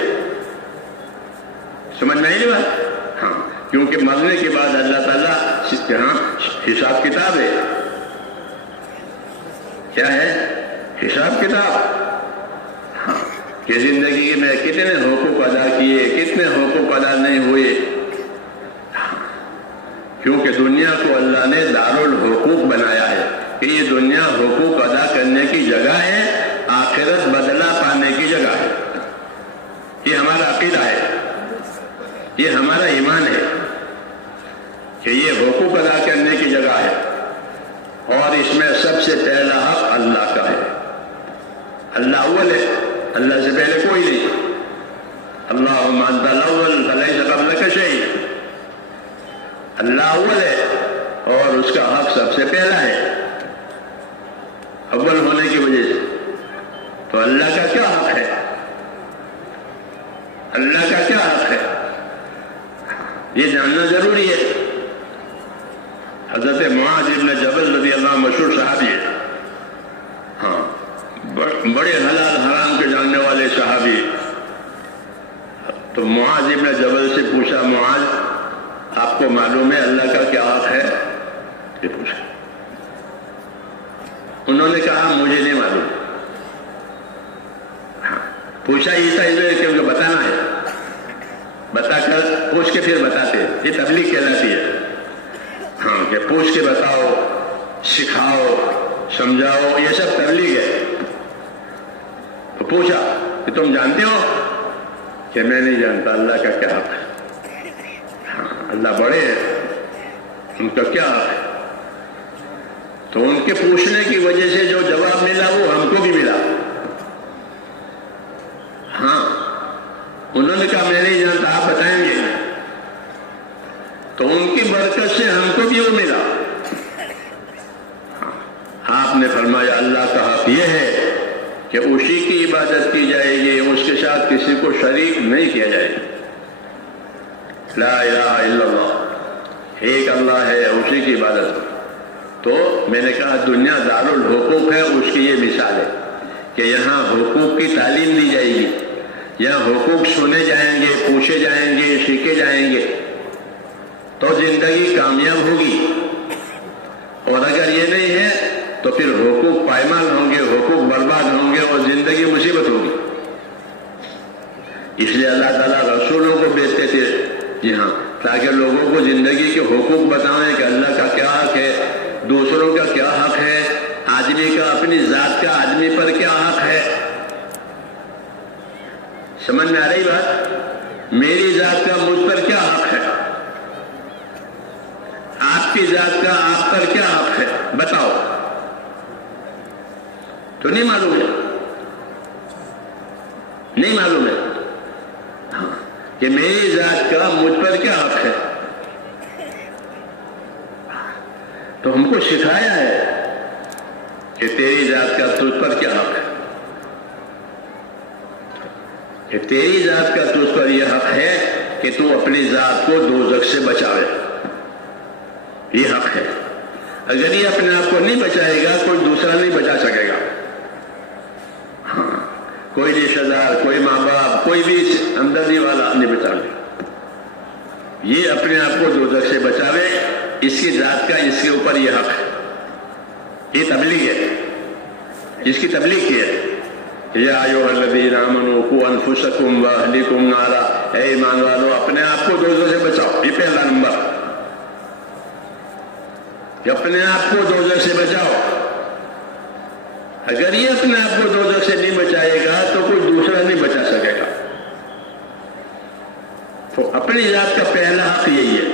سمجھ میں آئی بات؟ ہاں، کیونکہ مرنے کے بعد اللہ تعالیٰ ہاں حساب کتاب ہے. کیا ہے؟ حساب کتاب. ہاں، کہ زندگی میں کتنے حقوق ادا کیے، کتنے حقوق ادا نہیں ہوئے. کیونکہ دنیا کو اللہ نے دارالحقوق بنایا ہے کہ یہ دنیا حقوق ادا کرنے کی جگہ ہے، آخرت بدلہ پانے کی جگہ ہے. یہ ہمارا عقیدہ ہے، یہ ہمارا ایمان ہے کہ یہ حقوق ادا کرنے کی جگہ ہے. اور اس میں سب سے پہلا حق اللہ کا ہے. اللہ اول ہے، اللہ سے پہلے کوئی نہیں. اللہم انت الاول فلیس قبلک شیء. اللہ اول ہے اور اس کا حق سب سے پہلا ہے، اول ہونے کی وجہ سے. تو اللہ کا کیا حق ہے؟ اللہ کا کیا حق ہے؟ یہ جاننا ضروری ہے. حضرت معاذ بن جبل رضی اللہ عنہ مشہور صحابی ہے. ہاں، بڑے حلال حرام کے جاننے والے صحابی. تو معاذ بن جبل سے پوچھا، معاذ آپ کو معلوم ہے اللہ کا کیا حق ہے؟ یہ پوچھا. انہوں نے کہا مجھے نہیں معلوم. پوچھا یہ تھا ادھر کہ ان کو بتانا ہے، بتا کر پوچھ کے پھر بتاتے ہیں، یہ تبلیغ کہلاتی ہے. ہاں کہ پوچھ کے بتاؤ، سکھاؤ، سمجھاؤ، یہ سب تبلیغ ہے. تو پوچھا کہ تم جانتے ہو؟ کہ میں نہیں جانتا. اللہ کا کیا حق ہے؟ ہاں اللہ بڑے ہیں، ان کا کیا حق ہے؟ تو ان کے پوچھنے کی وجہ سے جو جواب ملا وہ ہم کو بھی ملا. ہاں انہوں نے کہا میں نہیں جانتا، آپ بتائیں گے. تو ان کی برکت سے ہم کو بھی وہ ملا. آپ نے فرمایا اللہ کا حق یہ ہے کہ اسی کی عبادت کی جائے گی، اس کے ساتھ کسی کو شریک نہیں کیا جائے گا. لا الہ الا اللہ، ایک اللہ ہے، اسی کی عبادت. تو میں نے کہا دنیا دارالحقوق ہے، اس کی یہ مثال ہے کہ یہاں حقوق کی تعلیم دی جائے گی، یہاں حقوق سنے جائیں گے، پوچھے جائیں گے، سیکھے جائیں گے تو زندگی کامیاب ہوگی. اور اگر یہ نہیں ہے تو پھر حقوق پائمال ہوں گے، حقوق برباد ہوں گے اور زندگی مصیبت ہوگی. اس لیے اللہ تعالیٰ رسولوں کو بھیجتے تھے جی ہاں، تاکہ لوگوں کو زندگی کے حقوق بتائیں کہ اللہ کا کیا حق ہے، دوسروں کا کیا حق ہے، آدمی کا اپنی ذات کا آدمی پر کیا حق ہے. سمجھ میں آ رہی بات؟ میری ذات کا مجھ پر کیا حق ہے، آپ کی ذات کا آپ پر کیا حق ہے، بتاؤ. تو نہیں معلوم ہے، نہیں معلوم ہے کہ میری ذات کا مجھ پر کیا حق ہے. تو ہم کو سکھایا ہے کہ تیری ذات کا تجھ پر کیا حق ہے، کہ تیری ذات کا تجھ پر یہ حق ہے کہ تو اپنی ذات کو دوزخ سے بچاوے. یہ حق ہے. اگر یہ اپنے آپ کو نہیں بچائے گا کوئی دوسرا نہیں بچا سکے گا. ہاں کوئی رشتہ دار، کوئی ماں باپ، کوئی بھی ہمدردی والا نہیں بچا لے. یہ اپنے آپ کو دوزخ سے بچاوے، اس کی ذات کا اس کے اوپر یہ حق ہے. یہ تبلیغ ہے، اس کی تبلیغ کی ہے. یا ایھا الذین آمنوا قوا انفسکم واہلیکم نارا، اے ایمان والو اپنے آپ کو دوزخ سے بچاؤ. یہ پہلا نمبر کہ اپنے آپ کو دوزخ سے بچاؤ. اگر یہ اپنے آپ کو دوزخ سے نہیں بچائے گا تو کوئی دوسرا نہیں بچا سکے گا. تو اپنی ذات کا پہلا حق یہی ہے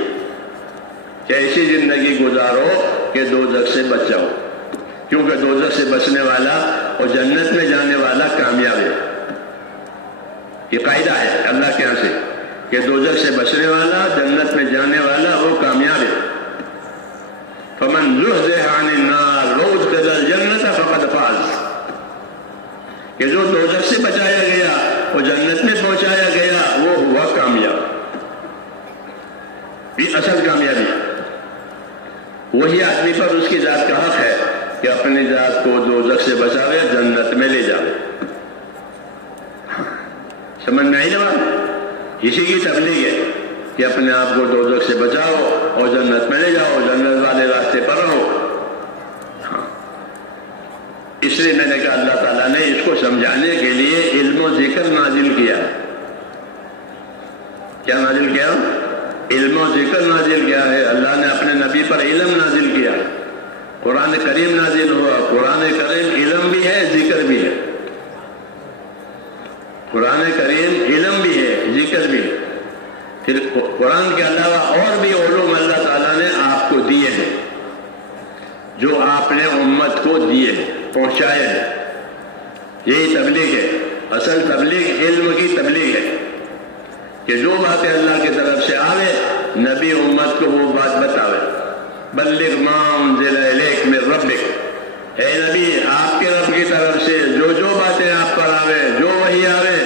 کہ ایسی زندگی گزارو کہ دوزخ سے بچ جاؤ، کیونکہ دوزخ سے بچنے والا اور جنت میں جانے والا کامیاب ہے. یہ قاعدہ ہے اللہ کے یہاں سے کہ دوزخ سے بچنے والا، جنت میں جانے والا وہ کامیاب ہے. فمن زحزح عن النار وادخل الجنة فقد فاز، کہ جو دوزخ سے بچایا گیا وہ جنت میں پہنچایا گیا وہ ہوا کامیاب. یہ اصل کامیابی وہی آدمی پر اس کی ذات کا حق ہے کہ اپنی ذات کو دوزخ سے بچاوے، جنت میں لے جاوے. سمجھ میں آئی جواب؟ اسی کی تبلیغ ہے کہ اپنے آپ کو دوزخ سے بچاؤ اور جنت میں لے جاؤ، جنت والے راستے پر رہو. ہاں اس لیے میں نے کہا اللہ تعالیٰ نے اس کو سمجھانے کے لیے علم و ذکر نازل کیا. کیا نازل کیا؟ علم و ذکر نازل کیا ہے. اللہ نے اپنے نبی پر علم نازل کیا، قرآن کریم نازل ہوا. قرآن کریم علم بھی ہے، ذکر بھی ہے. قرآن کریم علم بھی ہے، ذکر بھی ہے. پھر قرآن کے علاوہ اور بھی علوم اللہ تعالیٰ نے آپ کو دیے ہیں جو آپ نے امت کو دیے ہیں، پہنچائے ہیں. یہی تبلیغ ہے. اصل تبلیغ علم کی تبلیغ ہے کہ جو باتیں اللہ کی طرف سے آوے نبی امت کو وہ بات بتاوے. بلغ ما انزل الیک من ربک، اے نبی آپ کے رب کی طرف سے جو باتیں آپ پر آوے، جو وحی آوے،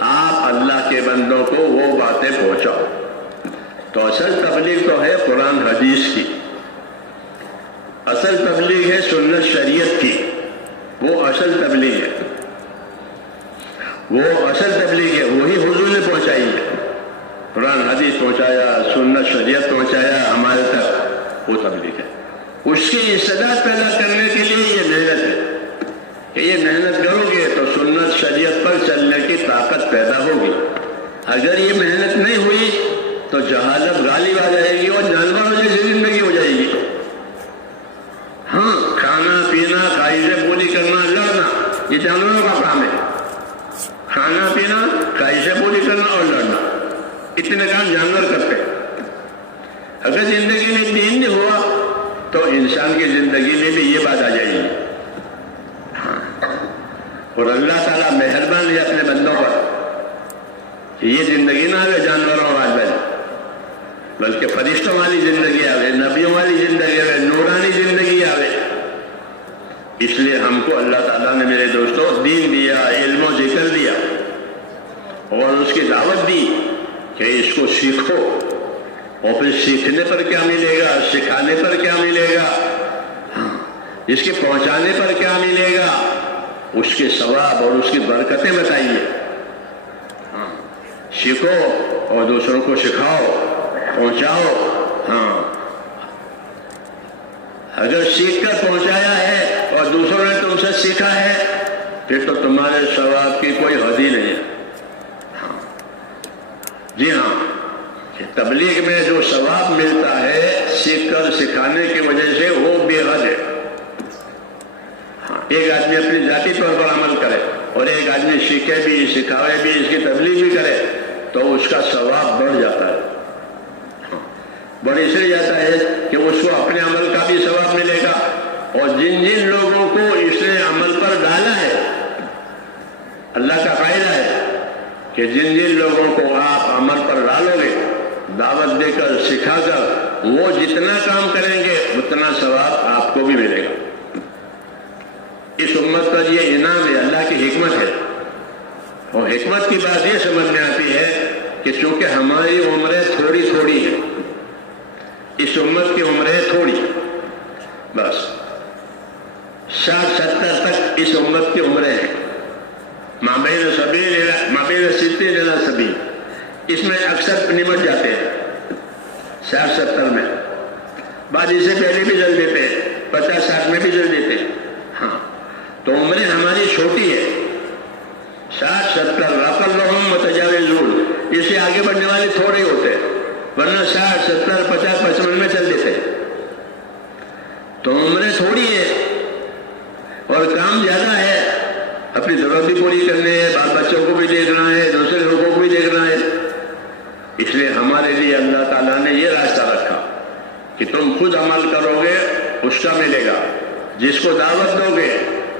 آپ اللہ کے بندوں کو وہ باتیں پہنچاؤ. تو اصل تبلیغ تو ہے قرآن حدیث کی، اصل تبلیغ ہے سنت شریعت کی. وہ اصل تبلیغ ہے، وہ اصل تبلیغ ہے. وہی حضور نے پہنچائی ہے. قرآن حدیث پہنچایا، سنت شریعت پہنچایا ہمارے تک، وہ تبلیغ ہے. اس کی استعداد پیدا کرنے کے لیے یہ محنت ہے کہ یہ محنت کرو گے تو سنت شریعت پر چلنے کی یہ جانوروں کا کام ہے. کھانا پینا، خواہشیں پوری کرنا اور لڑنا، اتنے کام جانور کرتے ہیں. اگر زندگی میں دین نہیں ہوا تو انسان کی زندگی میں بھی یہ بات آ جائے گی. اور اللہ تعالیٰ مہربان ہے اپنے بندوں پر کہ یہ زندگی نہ آئے جانوروں والی، بلکہ فرشتوں والی زندگی آئے، نبیوں والی زندگی آئے، نورانی زندگی آئے. اس لیے ہم کو اللہ تعالیٰ نے میرے دوستوں دین دیا، علم و ذکر دیا اور اس کی دعوت دی کہ اس کو سیکھو. اور پھر سیکھنے پر کیا ملے گا، سکھانے پر کیا ملے گا، اس کے پہنچانے پر کیا ملے گا، اس کے ثواب اور اس کی برکتیں بتائیے. سیکھو اور دوسروں کو سکھاؤ، پہنچاؤ. اگر سیکھ کر پہنچایا ہے اور دوسروں نے تم سے سیکھا ہے پھر تو تمہارے ثواب کی کوئی حد ہی نہیں ہے. جی ہاں، تبلیغ میں جو ثواب ملتا ہے سیکھ کر سکھانے کی وجہ سے وہ بے حد ہے. ایک آدمی اپنی ذاتی طور پر عمل کرے اور ایک آدمی سیکھے بھی، سکھاوے بھی، اس کی تبلیغ بھی کرے تو اس کا ثواب بڑھ جاتا ہے. بڑھ اس لیے جاتا ہے کہ اس کو اپنے عمل کا بھی ثواب ملے گا اور جن جن لوگوں کو اس نے عمل پر ڈالا ہے، اللہ کا قاعدہ ہے کہ جن جن لوگوں کو آپ عمل پر ڈالو گے، دعوت دے کر، سکھا کر، وہ جتنا کام کریں گے اتنا ثواب آپ کو بھی ملے گا. اس امت پر یہ انعام ہے، اللہ کی حکمت ہے. اور حکمت کی بات یہ سمجھ میں آتی ہے کہ چونکہ ہماری عمریں تھوڑی تھوڑی ہیں، اس امت کی عمریں تھوڑی، بس 60-70 تک اس امت کی عمریں ہیں. مابین 60 الی 70، اس میں اکثر نمٹ جاتے ہیں 60-70 میں. بعد اسے پہلے بھی جل دیتے ہیں، 50-60 میں بھی جل دیتے ہیں. تو عمریں ہماری چھوٹی ہے 60-70. وَأَقَلُّهُمْ مُتَجَاوِزُونَ، اس سے آگے بڑھنے والے تھوڑے ہوتے ہیں، ورنہ 60-70-50-55 میں چل دیتے ہیں. تو عمریں تھوڑی ہے اور کام زیادہ ہے. اپنی ضرورت بھی پوری کرنی ہے، بال بچوں کو بھی دیکھنا ہے، دوسرے لوگوں کو بھی دیکھنا ہے. اس لیے ہمارے لیے اللہ تعالیٰ نے یہ راستہ رکھا کہ تم خود عمل کرو گے اس کا ملے گا. جس کو دعوت دو گے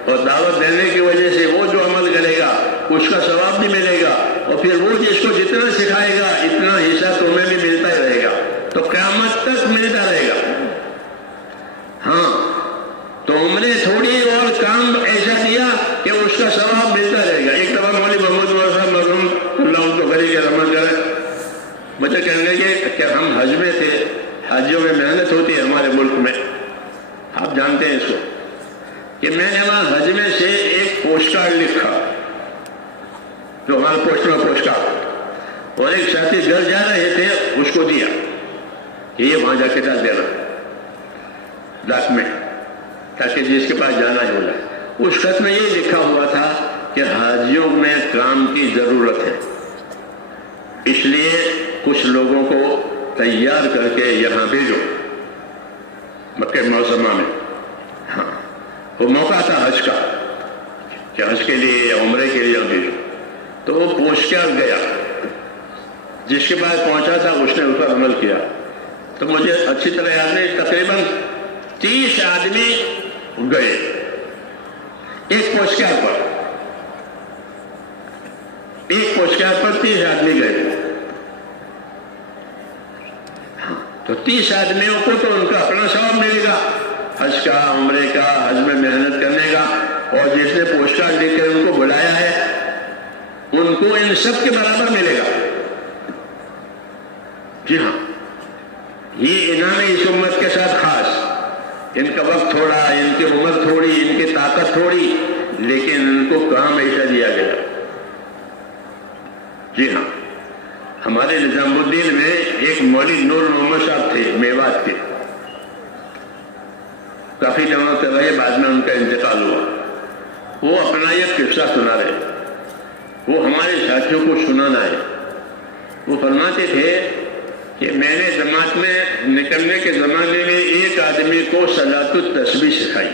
اور دعوت دینے کی وجہ سے وہ جو عمل کرے گا اس کا ثواب بھی ملے گا. اور پھر وہ جس کو جتنا سکھائے گا اتنا حصہ تمہیں بھی ملتا ہی رہے گا، تو قیامت تک ملتا رہے گا. تو عمریں تھوڑی اور کام ایسا کیا کہ اس کا ثواب ملتا رہے گا. ایک دفعہ مولوی محمد صاحب مرحوم اللہ ان کو گھری کے رحمت کرے، مجھے کہنے لگے کہ ہم حج میں تھے، حاجیوں میں محنت ہوتی ہے ہمارے ملک میں، آپ جانتے ہیں اس کو، کہ میں نے وہاں حج میں سے ایک پوسٹ کارڈ لکھا جو ہمارے پوسٹ میں پوسٹ کارڈ، اور ایک ساتھی گھر جا رہے تھے اس کو دیا کہ یہ وہاں جا کے ڈال دینا ڈاک میں، تاکہ جس کے پاس جانا ہے بولا. اس خط میں یہ لکھا ہوا تھا کہ حاجیوں میں کام کی ضرورت ہے، اس لیے کچھ لوگوں کو تیار کر کے یہاں بھیجو مکہ معظمہ میں. وہ موقع تھا حج کا کہ حج کے لیے عمرے کے لیے بھیجو. تو وہ پوسٹ کارڈ گیا، جس کے پاس پہنچا تھا اس نے اس پر عمل کیا. تو مجھے اچھی طرح یاد نہیں، تقریباً 30 آدمی گئے ایک پوسٹ کارڈ پر، ایک پوسٹ کارڈ پر 30 آدمی گئے. تو 30 آدمیوں کو تو ان کا اپنا ثواب ملے گا، حج کا، عمرے کا، حج میں محنت کرنے کا. اور جس نے پوسٹ کارڈ لکھ کر ان کو بلایا ہے ان کو ان سب کے برابر ملے گا. جی ہاں، یہ انعام ہے اس امت کے ساتھ خاص. ان کا وقت تھوڑا، ان کی عمر تھوڑی، ان کی طاقت تھوڑی، لیکن ان کو کام ایسا دیا گیا. جی ہاں، ہمارے نظام الدین میں ایک مولوی نور محمد صاحب تھے میوات کے، کافی دنوں تک رہے، بعد میں ان کا انتقال ہوا. وہ اپنا یہ قصہ سنا رہے، وہ ہمارے ساتھیوں کو سنانا ہے. وہ فرماتے تھے کہ میں نے جماعت میں نکلنے کے زمانے میں ایک آدمی کو صلاۃ التسبیح سکھائی.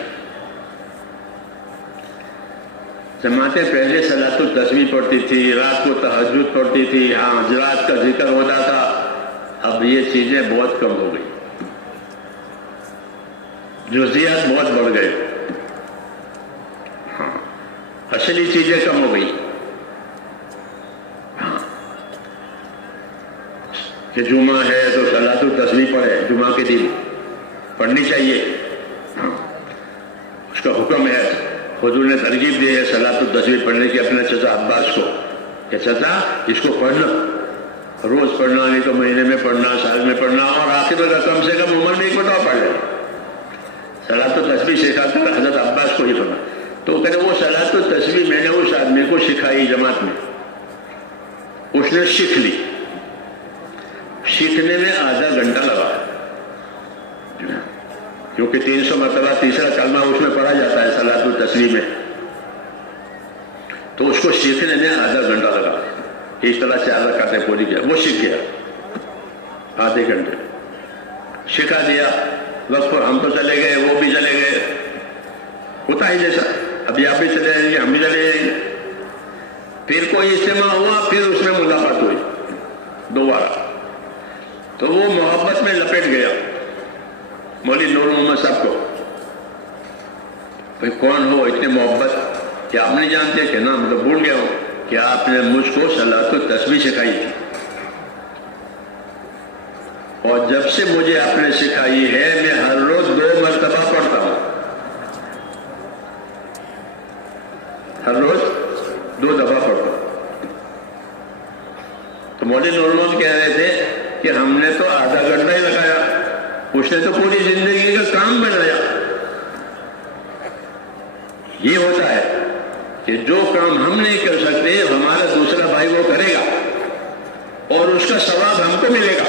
جماعتیں پہلے صلاۃ التسبیح پڑھتی تھی، رات کو تہجد پڑھتی تھی، ہاں حضرات کا ذکر ہوتا تھا. اب یہ چیزیں بہت کم ہو گئی، جزیات بہت بڑھ گئے. ہاں اصلی چیزیں کم ہو گئی. ہاں کہ جمعہ ہے تو صلاۃ التسبیح پڑھے، جمعہ کے دن پڑھنی چاہیے. ہاں اس کا حکم ہے. حضور نے ترغیب دی ہے صلاۃ التسبیح پڑھنے کی اپنے چچا عباس کو کہ چچا اس کو پڑھنا، روز پڑھنا، نہیں تو مہینے میں پڑھنا، سال میں پڑھنا، اور آخر میں کم سے کم عمر میں ایک مرتبہ پڑھ لیں. صلاۃ التسبیح سکھا کر حضرت عباس کو یہ فرمایا. تو کہتے وہ صلاۃ التسبیح میں نے اس آدمی کو سکھائی جماعت میں، اس نے سیکھ لی. سیکھنے میں آدھا گھنٹہ لگا، کیونکہ 300 مرتبہ تیسرا کلمہ اس میں پڑھا جاتا ہے صلاۃ التسبیح میں. تو اس کو سیکھنے میں آدھا گھنٹہ لگا. اس طرح 4 رکعتیں پوری کیا، وہ سیکھ گیا آدھے گھنٹے. سکھا دیا، وقت پر ہم تو چلے گئے، وہ بھی چلے گئے. ہوتا ہی جیسا، ابھی آپ بھی چلے جائیں گے، ہم بھی چلے جائیں گے. پھر کوئی اجتماع ہوا، پھر اس میں ملاقات ہوئی دوبارہ، تو وہ محبت میں لپٹ گیا مولوی نور محمد صاحب کو. بھائی کون ہو اتنے محبت کہ آپ نہیں جانتے؟ کہ نا میں تو بھول گیا ہوں کہ آپ نے مجھ کو صلاۃ التسبیح سکھائی تھی، اور جب سے مجھے آپ نے سکھائی ہے میں ہر روز 2 مرتبہ پڑھتا ہوں، ہر روز 2 دفعہ پڑھتا ہوں. تو مولوی نور محمد کہہ رہے تھے کہ ہم نے تو آدھا گھنٹہ ہی لگایا، اس نے تو پوری زندگی کا کام بنایا. یہ ہوتا ہے کہ جو کام ہم نہیں کر سکتے ہمارا دوسرا بھائی وہ کرے گا اور اس کا ثواب ہم کو ملے گا.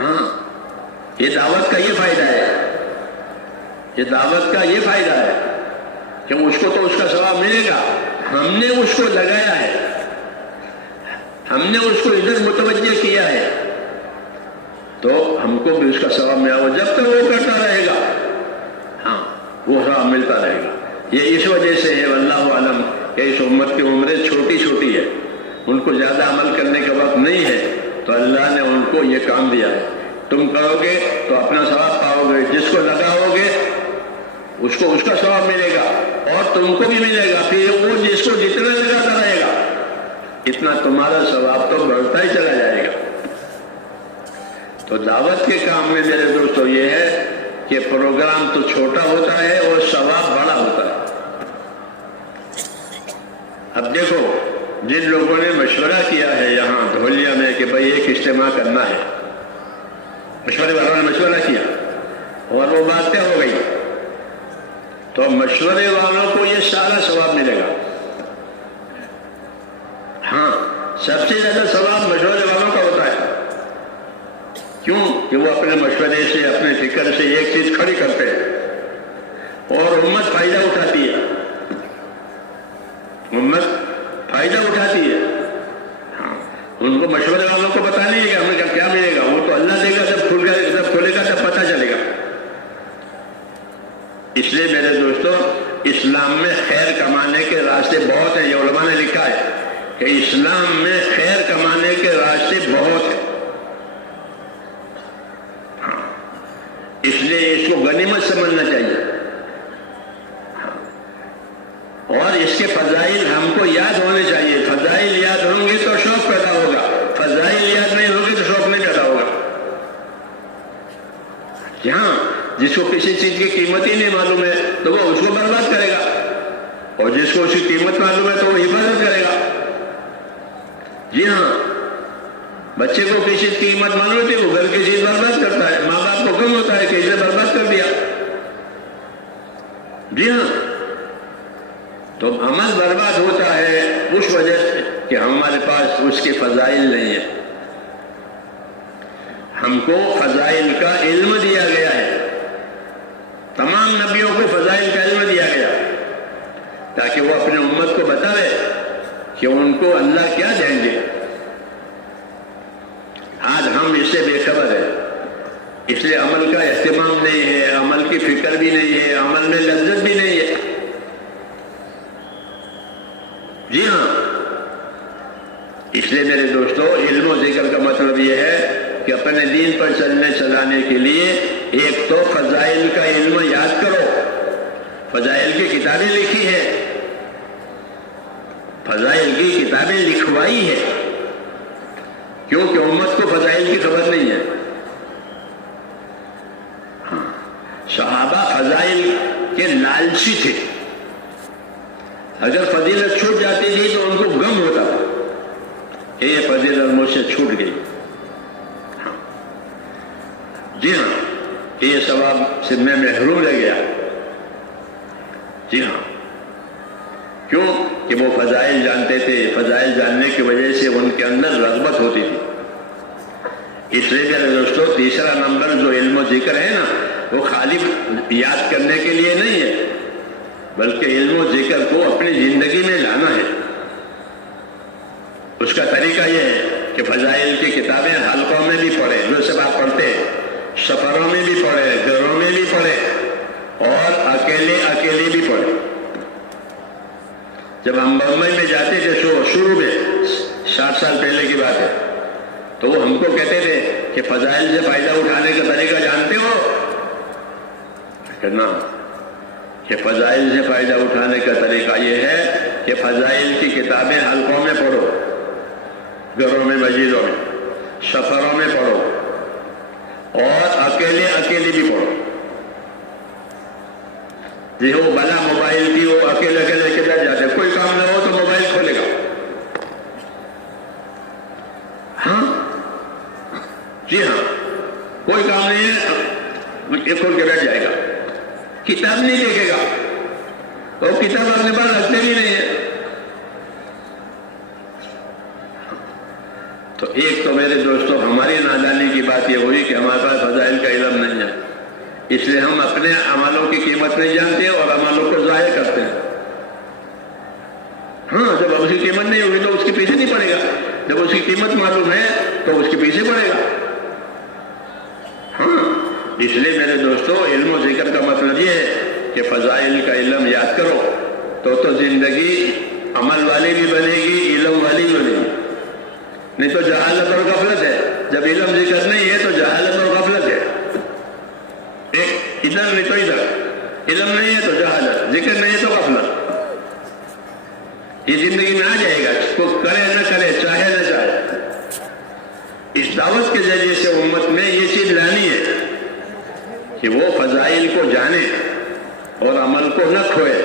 ہاں یہ دعوت کا یہ فائدہ ہے، یہ دعوت کا یہ فائدہ ہے کہ اس کو تو اس کا ثواب ملے گا. ہم نے اس کو لگایا ہے، ہم نے اس کو ادھر متوجہ کیا ہے، تو ہم کو بھی اس کا ثواب ملا. اور جب تک وہ کرتا رہے گا ہاں وہ ثواب ملتا رہے گا. یہ اس وجہ سے ہے واللہ عالم کہ اس امت کی عمریں چھوٹی چھوٹی ہے، ان کو زیادہ عمل کرنے کا وقت نہیں ہے، تو اللہ نے ان کو یہ کام دیا ہے. تم کرو گے تو اپنا ثواب پاؤ گے، جس کو لگاؤ گے اس کو اس کا ثواب ملے گا اور تم کو بھی ملے گا. پھر وہ جس کو جتنا لگاتا رہے گا اتنا تمہارا ثواب تو بڑھتا ہی چلا جائے گا. تو دعوت کے کام میں میرے دوستو یہ ہے کہ پروگرام تو چھوٹا ہوتا ہے اور ثواب بڑا ہوتا ہے. اب دیکھو جن لوگوں نے مشورہ کیا ہے یہاں دھولیا میں کہ بھائی ایک اجتماع کرنا ہے، مشورے والوں نے مشورہ کیا اور وہ بات طے ہو گئی، تو مشورے والوں کو یہ سارا ثواب ملے گا. ہاں سب سے زیادہ ثواب مشورے والوں کا ہوتا ہے. کیوں؟ کہ وہ اپنے مشورے سے اپنے فکر سے ایک چیز کھڑی کرتے ہیں اور امت فائدہ اٹھاتی ہے، امت فائدہ اٹھاتی ہے. ہاں ان کو مشورے والوں کو پتا نہیں ہے کہ ہمیں کیا ملے گا، وہ تو اللہ دے گا، جب کھولے گا تب پتہ چلے گا. اس لیے میرے دوستو اسلام میں خیر کمانے کے راستے بہت ہیں. یہ علماء نے لکھا ہے کہ اسلام میں خیر کمانے کے راستے بہت ہیں. اس لیے اس کو غنیمت سمجھنا چاہیے اور اس کے فضائل ہم کو یاد ہونے چاہیے. فضائل یاد ہوں گے تو شوق پیدا ہوگا، فضائل یاد نہیں ہوگی تو شوق نہیں پیدا ہوگا. یہاں جس کو کسی چیز کی قیمت ہی نہیں معلوم ہے تو وہ اس کو برباد کرے گا، اور جس کو اس کی قیمت معلوم ہے تو وہ حفاظت کرے گا. جی ہاں بچے کو کسی چیز کی قیمت معلوم ہوتی ہے وہ گھر کی چیز برباد کرتا ہے، ماں باپ کو کم ہوتا ہے کہ اسے برباد کر دیا. جی ہاں تو عمل برباد ہوتا ہے اس وجہ سے کہ ہمارے پاس اس کے فضائل نہیں ہیں. ہم کو فضائل کا علم دیا گیا ہے، تمام نبیوں کو فضائل کا علم دیا گیا تاکہ وہ اپنے امت کو بتائے کہ ان کو اللہ کیا دیں گے. آج ہم اس سے بے خبر ہیں، اس لیے عمل کا اہتمام نہیں ہے، عمل کی فکر بھی نہیں ہے، عمل میں لذت بھی نہیں ہے. اس لیے میرے دوستو علم و ذکر کا مطلب یہ ہے کہ اپنے دین پر چلانے کے لیے ایک تو فضائل کا علم یاد کرو. فضائل کی کتابیں لکھی ہے, فضائل کی کتابیں لکھوائی ہے, کیونکہ امت کو فضائل کی خبر نہیں ہے. صحابہ فضائل کے لالچی تھے. اگر فضیلت چھوٹ جاتی تھی تو ان کو غم ہوتا تھا, یہ فضیلت مجھ سے چھوٹ گئی. جی ہاں, یہ ثواب سے میں محروم رہ گیا. جی ہاں, کیوں کہ وہ فضائل جانتے تھے. فضائل جاننے کی وجہ سے ان کے اندر رغبت ہوتی تھی. اس لیے میرے دوستو تیسرا نمبر جو علم و ذکر ہے نا, وہ خالی یاد کرنے کے لیے نہیں ہے, بلکہ علم و ذکر کو اپنی زندگی میں لانا ہے. اس کا طریقہ یہ ہے کہ فضائل کی کتابیں حلقوں میں بھی پڑھیں, جو سب آپ پڑھتے ہیں, سفروں میں بھی پڑھیں, گھروں میں بھی پڑھیں, اور اکیلے بھی پڑھیں. جب ہم بمبئی میں جاتے تھے شروع میں 60 سال پہلے کی بات ہے, تو وہ ہم کو کہتے تھے کہ فضائل سے فائدہ اٹھانے کا طریقہ جانتے ہو؟ کہنا کہ فضائل سے فائدہ اٹھانے کا طریقہ یہ ہے کہ فضائل کی کتابیں حلقوں میں پڑھو, گھروں میں, مسجدوں میں, سفروں میں پڑھو, اور اکیلے بھی پڑھو. دیکھو بلا موبائل کی وہ اکیلے کدھر جاتے, کوئی کام نہ ہو تو موبائل کھولے گا. ہاں جی ہاں, کوئی کام نہیں ہے, کھول کے بیٹھ جائے گا. کتاب نہیں دیکھے گا, اور کتاب اپنے پاس رکھتے بھی نہیں ہے. تو ایک تو میرے دوستوں ہماری نادانی کی بات یہ ہوئی کہ ہمارے پاس فضائل کا علم نہیں ہے, اس لیے ہم اپنے عملوں کی قیمت نہیں جانتے اور عملوں کو ضائع کرتے ہیں. ہاں, جب اس کی قیمت نہیں ہوگی تو اس کے پیچھے نہیں پڑے گا, جب اس کی قیمت معلوم ہے تو اس کے پیچھے پڑے گا. ہاں, اس لیے میرے دوستوں علم و ذکر کا مطلب یہ ہے کہ فضائل کا علم یاد کرو, تو زندگی عمل والی بھی بنے گی, علم والی بھی بنے گی. نہیں تو جہالت اور غفلت ہے. جب علم ذکر نہیں ہے تو جہالت اور غفلت ہے. ایک ادھر نہیں تو ادھر, علم نہیں ہے تو جہالت, ذکر نہیں ہے تو غفلت. یہ زندگی میں آ جائے گا, اس کو کرے نہ کرے, چاہے نہ چاہے. اس دعوت کے ذریعے سے امت میں یہ چیز لانی ہے کہ وہ فضائل کو جانے اور عمل کو نہ کھوئے.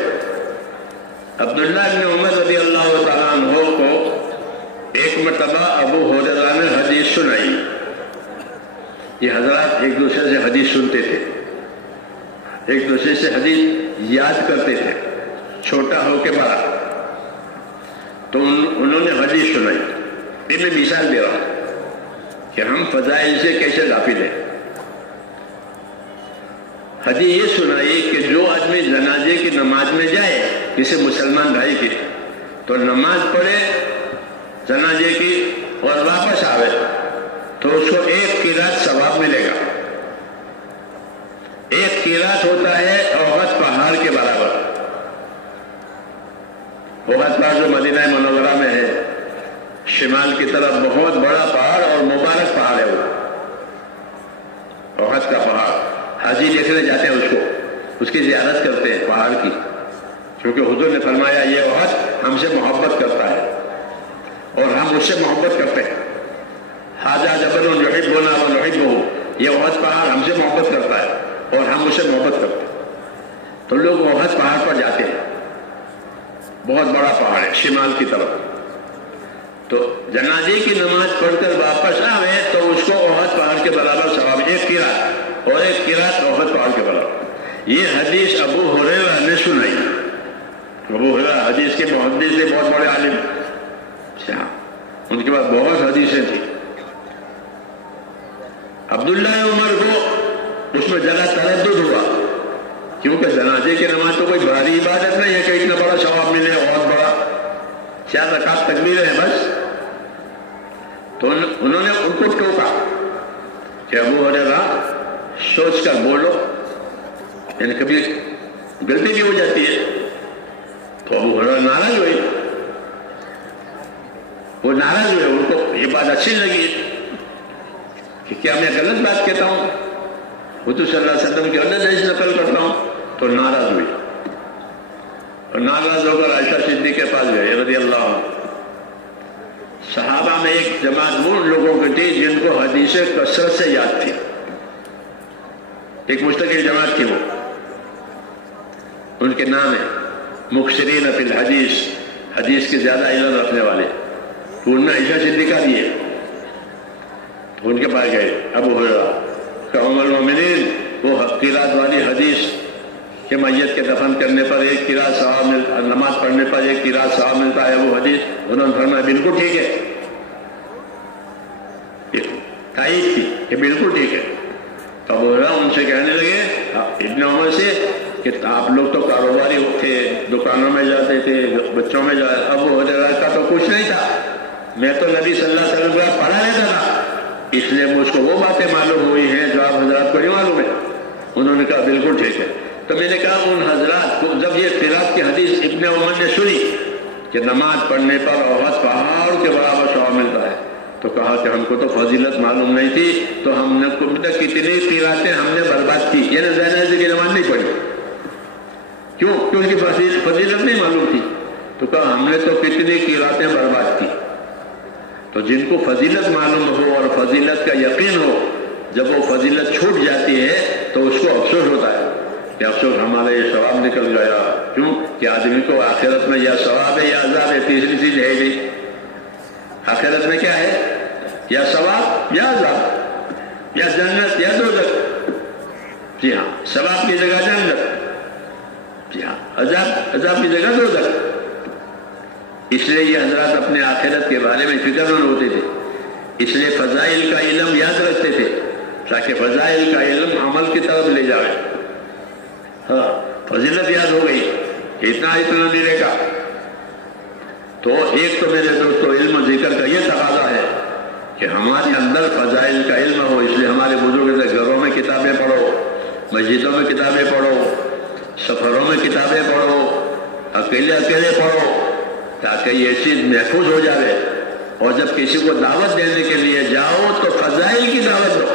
عبداللہ بن عمر رضی اللہ تعالیٰ عنہ کو ایک مرتبہ ابو ہریرہ نے حدیث سنائی. یہ حضرات ایک دوسرے سے حدیث سنتے تھے, ایک دوسرے سے حدیث یاد کرتے تھے, چھوٹا ہو کے بڑا. تو انہوں نے حدیث سنائی. میں مثال دے رہا ہوں کہ ہم فضائل سے کیسے غافل ہیں. حدیث یہ سنائی کہ جو آدمی جنازے کی نماز میں جائے کسی مسلمان بھائی کی, تو نماز پڑھے جنازے کی اور واپس آوے تو اس کو 1 قرات ثواب ملے گا. 1 قرات ہوتا ہے احد پہاڑ کے برابر. احد پہاڑ جو مدینہ منورہ میں ہے, شمال کی طرف بہت بڑا پہاڑ اور مبارک پہاڑ ہے. وہ احد کا پہاڑ, حاجی دیکھنے جاتے ہیں اس کو, اس کی زیارت کرتے ہیں پہاڑ کی, کیونکہ حضور نے فرمایا یہ احد ہم سے محبت کرتا ہے اور ہم اس سے محبت کرتے ہیں. ھذا جبل یحبنا ونحبہ, یہ احد پہاڑ ہم سے محبت کرتا ہے اور ہم اس سے محبت کرتے ہیں. تو لوگ احد پہاڑ پر جاتے ہیں, بہت بڑا پہاڑ ہے شمال کی طرف. تو جنازے کی نماز پڑھ کر واپس آئے تو اس کو احد پہاڑ کے برابر ثواب, 1 قرات اور 1 قرات احد پہاڑ کے برابر. یہ حدیث ابو ہریرہ نے سنائی. ابو ہریرہ حدیث کے محدث سے بہت بڑے عالم, ان کے پاس بہت حدیثیں تھیں. عبداللہ عمر کو اس میں ذرا تردد ہوا, کیونکہ جنازے کی نماز تو کوئی بھاری عبادت نہیں ہے کہ اتنا بڑا ثواب ملے, بہت بڑا 4 رکعت تکبیریں ہیں بس. تو انہوں نے ان کو ٹوکا کہ ابو ہریرہ سوچ کر بولو, یعنی کبھی غلطی بھی ہو جاتی ہے. تو ابو ہریرہ ناراض ہوئی, وہ ناراض ہوئے, ان کو یہ بات اچھی لگی کہ کیا میں غلط بات کہتا ہوں, حضور صلی اللہ علیہ وسلم کی حدیث نقل کرتا ہوں, تو ناراض ہوئی اور ناراض ہو کر عائشہ صدیقہ کے پاس گئے رضی اللہ عنہ. صحابہ میں ایک جماعت وہ ان لوگوں کی تھی جن کو حدیثیں کثرت سے یاد تھی, ایک مستقل جماعت تھی وہ, ان کے نام ہے مکثرین فی الحدیث, حدیث کے زیادہ علم رکھنے والے. تو انہوں نے عائشہ صدیقہ دیے, تو ان کے پاس گئے ابو ہریرہ کہ ام المومنین وہ قرات والی حدیث کہ میت کے دفن کرنے پر ایک قرات ثواب ملتا, نماز پڑھنے پر ایک قرات ثواب ملتا ہے, وہ حدیث انہوں نے فرمایا بالکل ٹھیک ہے, تائید کی کہ بالکل ٹھیک ہے. تو ابو ہریرہ ان سے کہنے لگے ابن عمر سے کہ آپ لوگ تو کاروباری تھے, دکانوں میں جاتے تھے, بچوں میں جاتے, ابو ہریرہ کا تو کچھ نہیں تھا, میں تو نبی صلی اللہ علیہ وسلم کا پڑھا رہتا تھا, اس لیے مجھ کو وہ باتیں معلوم ہوئی ہیں جو آپ حضرات کو نہیں معلوم ہے. انہوں نے کہا بالکل ٹھیک ہے. تو میں نے کہا ان حضرات کو جب یہ قرات کی حدیث ابن عمر نے سنی کہ نماز پڑھنے پر عورت پہاڑ کے برابر ثواب ملتا ہے, تو کہا کہ ہم کو تو فضیلت معلوم نہیں تھی, تو ہم نے کتنی قراتیں ہم نے برباد کی, یعنی زینب کی نماز نہیں پڑھی. کیوں؟ کیونکہ فضیلت نہیں معلوم تھی. تو کہا ہم نے تو کتنی قراتیں برباد کی. تو جن کو فضیلت معلوم ہو اور فضیلت کا یقین ہو, جب وہ فضیلت چھوٹ جاتی ہے تو اس کو افسوس ہوتا ہے کہ افسوس ہمارا یہ ثواب نکل گیا. کیوں کہ آدمی کو آخرت میں یا ثواب ہے یا عذاب ہے, تیسری چیز ہے نہیں. آخرت میں کیا ہے؟ یا ثواب یا عذاب, یا جنت یا دوزخ. جی ہاں, ثواب کی جگہ جنت, جی ہاں, عذاب کی جگہ دوزخ. اس لیے یہ حضرات اپنے آخرت کے بارے میں فکر مند ہوتے تھے, اس لیے فضائل کا علم یاد رکھتے تھے تاکہ فضائل کا علم عمل کی طرف لے جائے. ہاں, فضیلت یاد ہو گئی کہ اتنا ملے گا. تو ایک تو میرے دوستو علم و ذکر کا یہ تقاضا ہے کہ ہمارے اندر فضائل کا علم ہو. اس لیے ہمارے بزرگ سے گھروں میں کتابیں پڑھو, مسجدوں میں کتابیں پڑھو, سفروں میں کتابیں پڑھو, اکیلے پڑھو, تاکہ یہ چیز محفوظ ہو جائے. اور جب کسی کو دعوت دینے کے لیے جاؤ تو فضائل کی دعوت دو,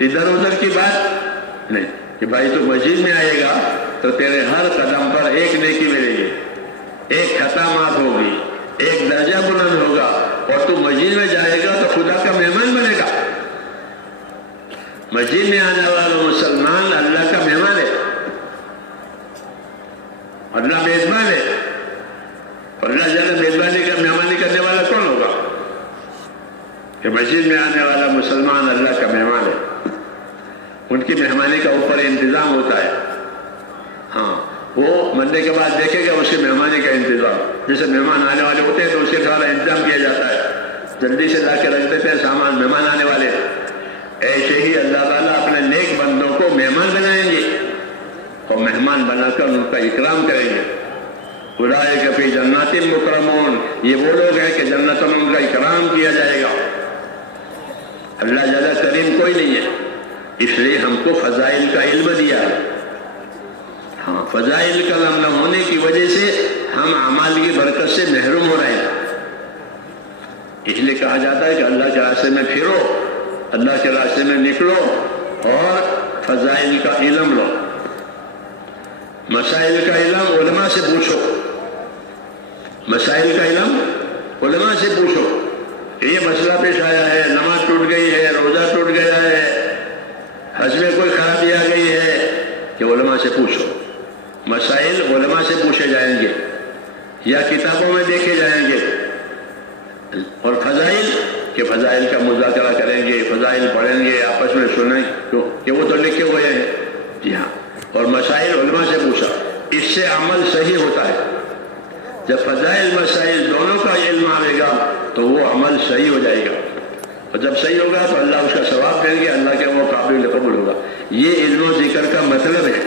ادھر ادھر کی بات نہیں کہ بھائی تو مسجد میں آئے گا تو تیرے ہر قدم پر ایک نیکی ملے گی, ایک خطا معاف ہوگی, ایک درجہ بلند ہوگا, اور تو مسجد میں جائے گا تو خدا کا مہمان بنے گا. مسجد میں آنے والا مسلمان اللہ کا مہمان ہے, اللہ میزبان ہے. اللہ جل میزبانی کا مہمانی کرنے والا کون ہوگا؟ کہ مسجد میں آنے والا مسلمان اللہ کا مہمان ہے, ان کی مہمانی کا اوپر انتظام ہوتا ہے. ہاں, وہ مرنے کے بعد دیکھے گا اس کی مہمانی کا انتظام. جیسے مہمان آنے والے ہوتے ہیں تو اس کے سارا انتظام کیا جاتا ہے, جلدی سے لا کے رکھ دیتے ہیں سامان, مہمان آنے والے. ایسے ہی اللہ تعالیٰ اپنے نیک بندوں کو مہمان بنائیں گے اور مہمان بنا کر ان کا اکرام کریں گے. اولئک فی جنات مکرمون, یہ وہ لوگ ہیں کہ جنتوں میں ان کا اکرام کیا جائے گا. اللہ زیادہ کریم کوئی نہیں ہے, اس لیے ہم کو فضائل کا علم دیا ہے. ہاں, فضائل کا علم نہ ہونے کی وجہ سے ہم اعمال کی برکت سے محروم ہو رہے ہیں. اس لیے کہا جاتا ہے کہ اللہ کے راستے میں پھرو, اللہ کے راستے میں نکلو اور فضائل کا علم لو. مسائل کا علم علماء سے پوچھو, مسائل کا علم علماء سے پوچھو. یہ مسئلہ پیش آیا ہے, نماز ٹوٹ گئی ہے, روزہ ٹوٹ گیا ہے, حج میں کوئی خرابی آ گئی ہے, کہ علماء سے پوچھو. مسائل علماء سے پوچھے جائیں گے یا کتابوں میں دیکھے جائیں گے. اور فضائل کہ فضائل کا مذاکرہ کریں گے, فضائل پڑھیں گے, آپس میں سنیں کہ وہ تو لکھے ہوئے ہیں. جی ہاں, اور مسائل علماء سے پوچھا, اس سے عمل صحیح ہوتا ہے. جب فضائل مسائل دونوں کا علم آئے گا تو وہ عمل صحیح ہو جائے گا, اور جب صحیح ہوگا تو اللہ اس کا ثواب دیں گے, اللہ کے وہ قابل قبول ہوگا. یہ علم و ذکر کا مطلب ہے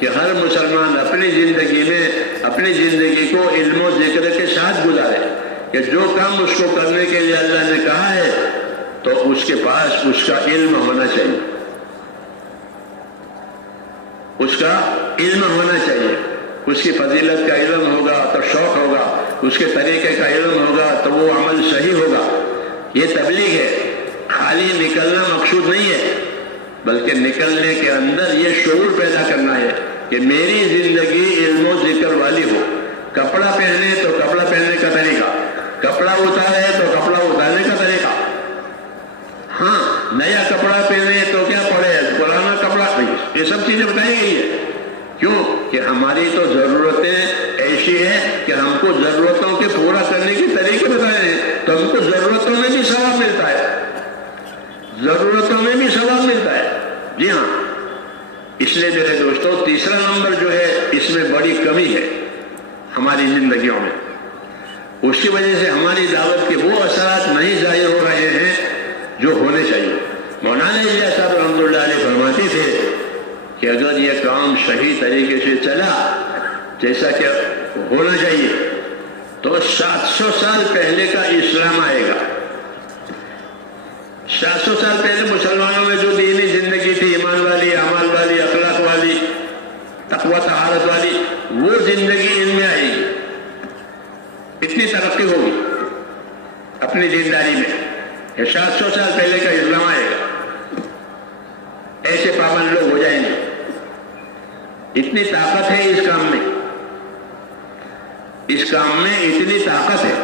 کہ ہر مسلمان اپنی زندگی میں اپنی زندگی کو علم و ذکر کے ساتھ گزارے, کہ جو کام اس کو کرنے کے لیے اللہ نے کہا ہے تو اس کے پاس اس کا علم ہونا چاہیے, اس کا علم ہونا چاہیے. اس کی فضیلت کا علم ہوگا تو شوق ہوگا, اس کے طریقے کا علم ہوگا تو وہ عمل صحیح ہوگا. یہ تبلیغ ہے. خالی نکلنا مقصود نہیں ہے، بلکہ نکلنے کے اندر یہ شعور پیدا کرنا ہے کہ میری زندگی علم و ذکر والی ہو. کپڑا پہنے تو کپڑا پہننے کا طریقہ، کپڑا اتارے تو کپڑا اتارنے کا طریقہ. ہاں، نیا کپڑا پہنے تو کیا پڑے، پرانا کپڑا، یہ سب چیزیں بتائی گئی ہے. کیوں کہ ہماری تو ضرورتیں ایسی ہیں کہ ہم کو ضرورتوں کے پورا کرنے کے طریقے بتائے ہیں، تو ہم کو ضرورتوں میں بھی ثواب ملتا ہے، ضرورتوں میں بھی ثواب ملتا ہے. جی ہاں، اس لیے میرے دوستوں تیسرا نمبر جو ہے اس میں بڑی کمی ہے ہماری زندگیوں میں. اس کی وجہ سے ہماری دعوت کے وہ اثرات نہیں ظاہر ہو رہے ہیں جو ہونے چاہیے. مولانا الیاس صاحب رحمۃ اللہ علیہ فرماتے تھے کہ اگر یہ کام صحیح طریقے سے چلا جیسا کہ ہونا چاہیے تو 700 سال پہلے کا اسلام آئے گا. 700 سال پہلے مسلمانوں میں جو دینی زندگی تھی، ایمان والی، اعمال والی، اخلاق والی، تقوی طہارت والی، وہ زندگی ان میں آئے گی. اتنی ترقی ہوگی اپنی دینداری میں کہ 700 سال پہلے کا اسلام آئے گا. ایسے پابند لوگ ہو جائیں گے. اتنی طاقت ہے اس کام میں، اس کام میں اتنی طاقت ہے.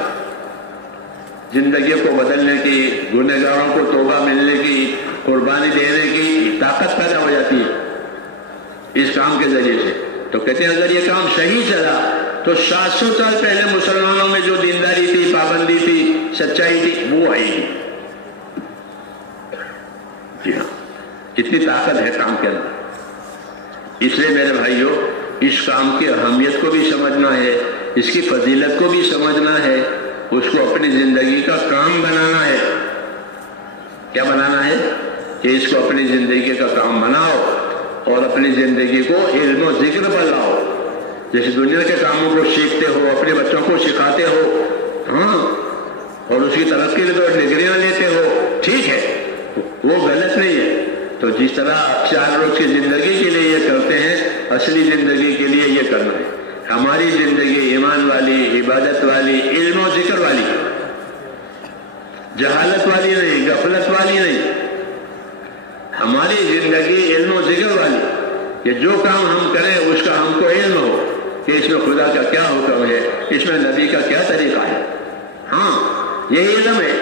زندگیوں کو بدلنے کی، گنہگاروں کو توبہ ملنے کی، قربانی دینے کی طاقت پیدا ہو جاتی ہے اس کام کے ذریعے سے. تو کہتے ہیں اگر یہ کام صحیح چلا تو 700 سال پہلے مسلمانوں میں جو دینداری تھی، پابندی تھی، سچائی تھی، وہ آئے گی. جی ہاں، اتنی طاقت ہے کام کے اندر. اس لیے میرے بھائیوں اس کام کی اہمیت کو بھی سمجھنا ہے، اس کی فضیلت کو بھی سمجھنا ہے، اس کو اپنی زندگی کا کام بنانا ہے. کیا بنانا ہے کہ اس کو اپنی زندگی کا کام بناؤ اور اپنی زندگی کو علم و ذکر پر لاؤ. جیسے دنیا کے کاموں کو سیکھتے ہو، اپنے بچوں کو سکھاتے ہو، ہاں، اور اس کی ترقی کے لیے ڈگریاں لیتے ہو، ٹھیک ہے، وہ غلط نہیں ہے. تو جس طرح 4 روز کی زندگی کے لیے یہ کرتے ہیں، اصلی زندگی کے لیے یہ کرنا ہے. ہماری زندگی ایمان والی، عبادت والی، علم و ذکر والی، جہالت والی نہیں، غفلت والی نہیں. ہماری زندگی علم و ذکر والی کہ جو کام ہم کریں اس کا ہم کو علم ہو کہ اس میں خدا کا کیا حکم ہے، اس میں نبی کا کیا طریقہ ہے. ہاں، یہی علم ہے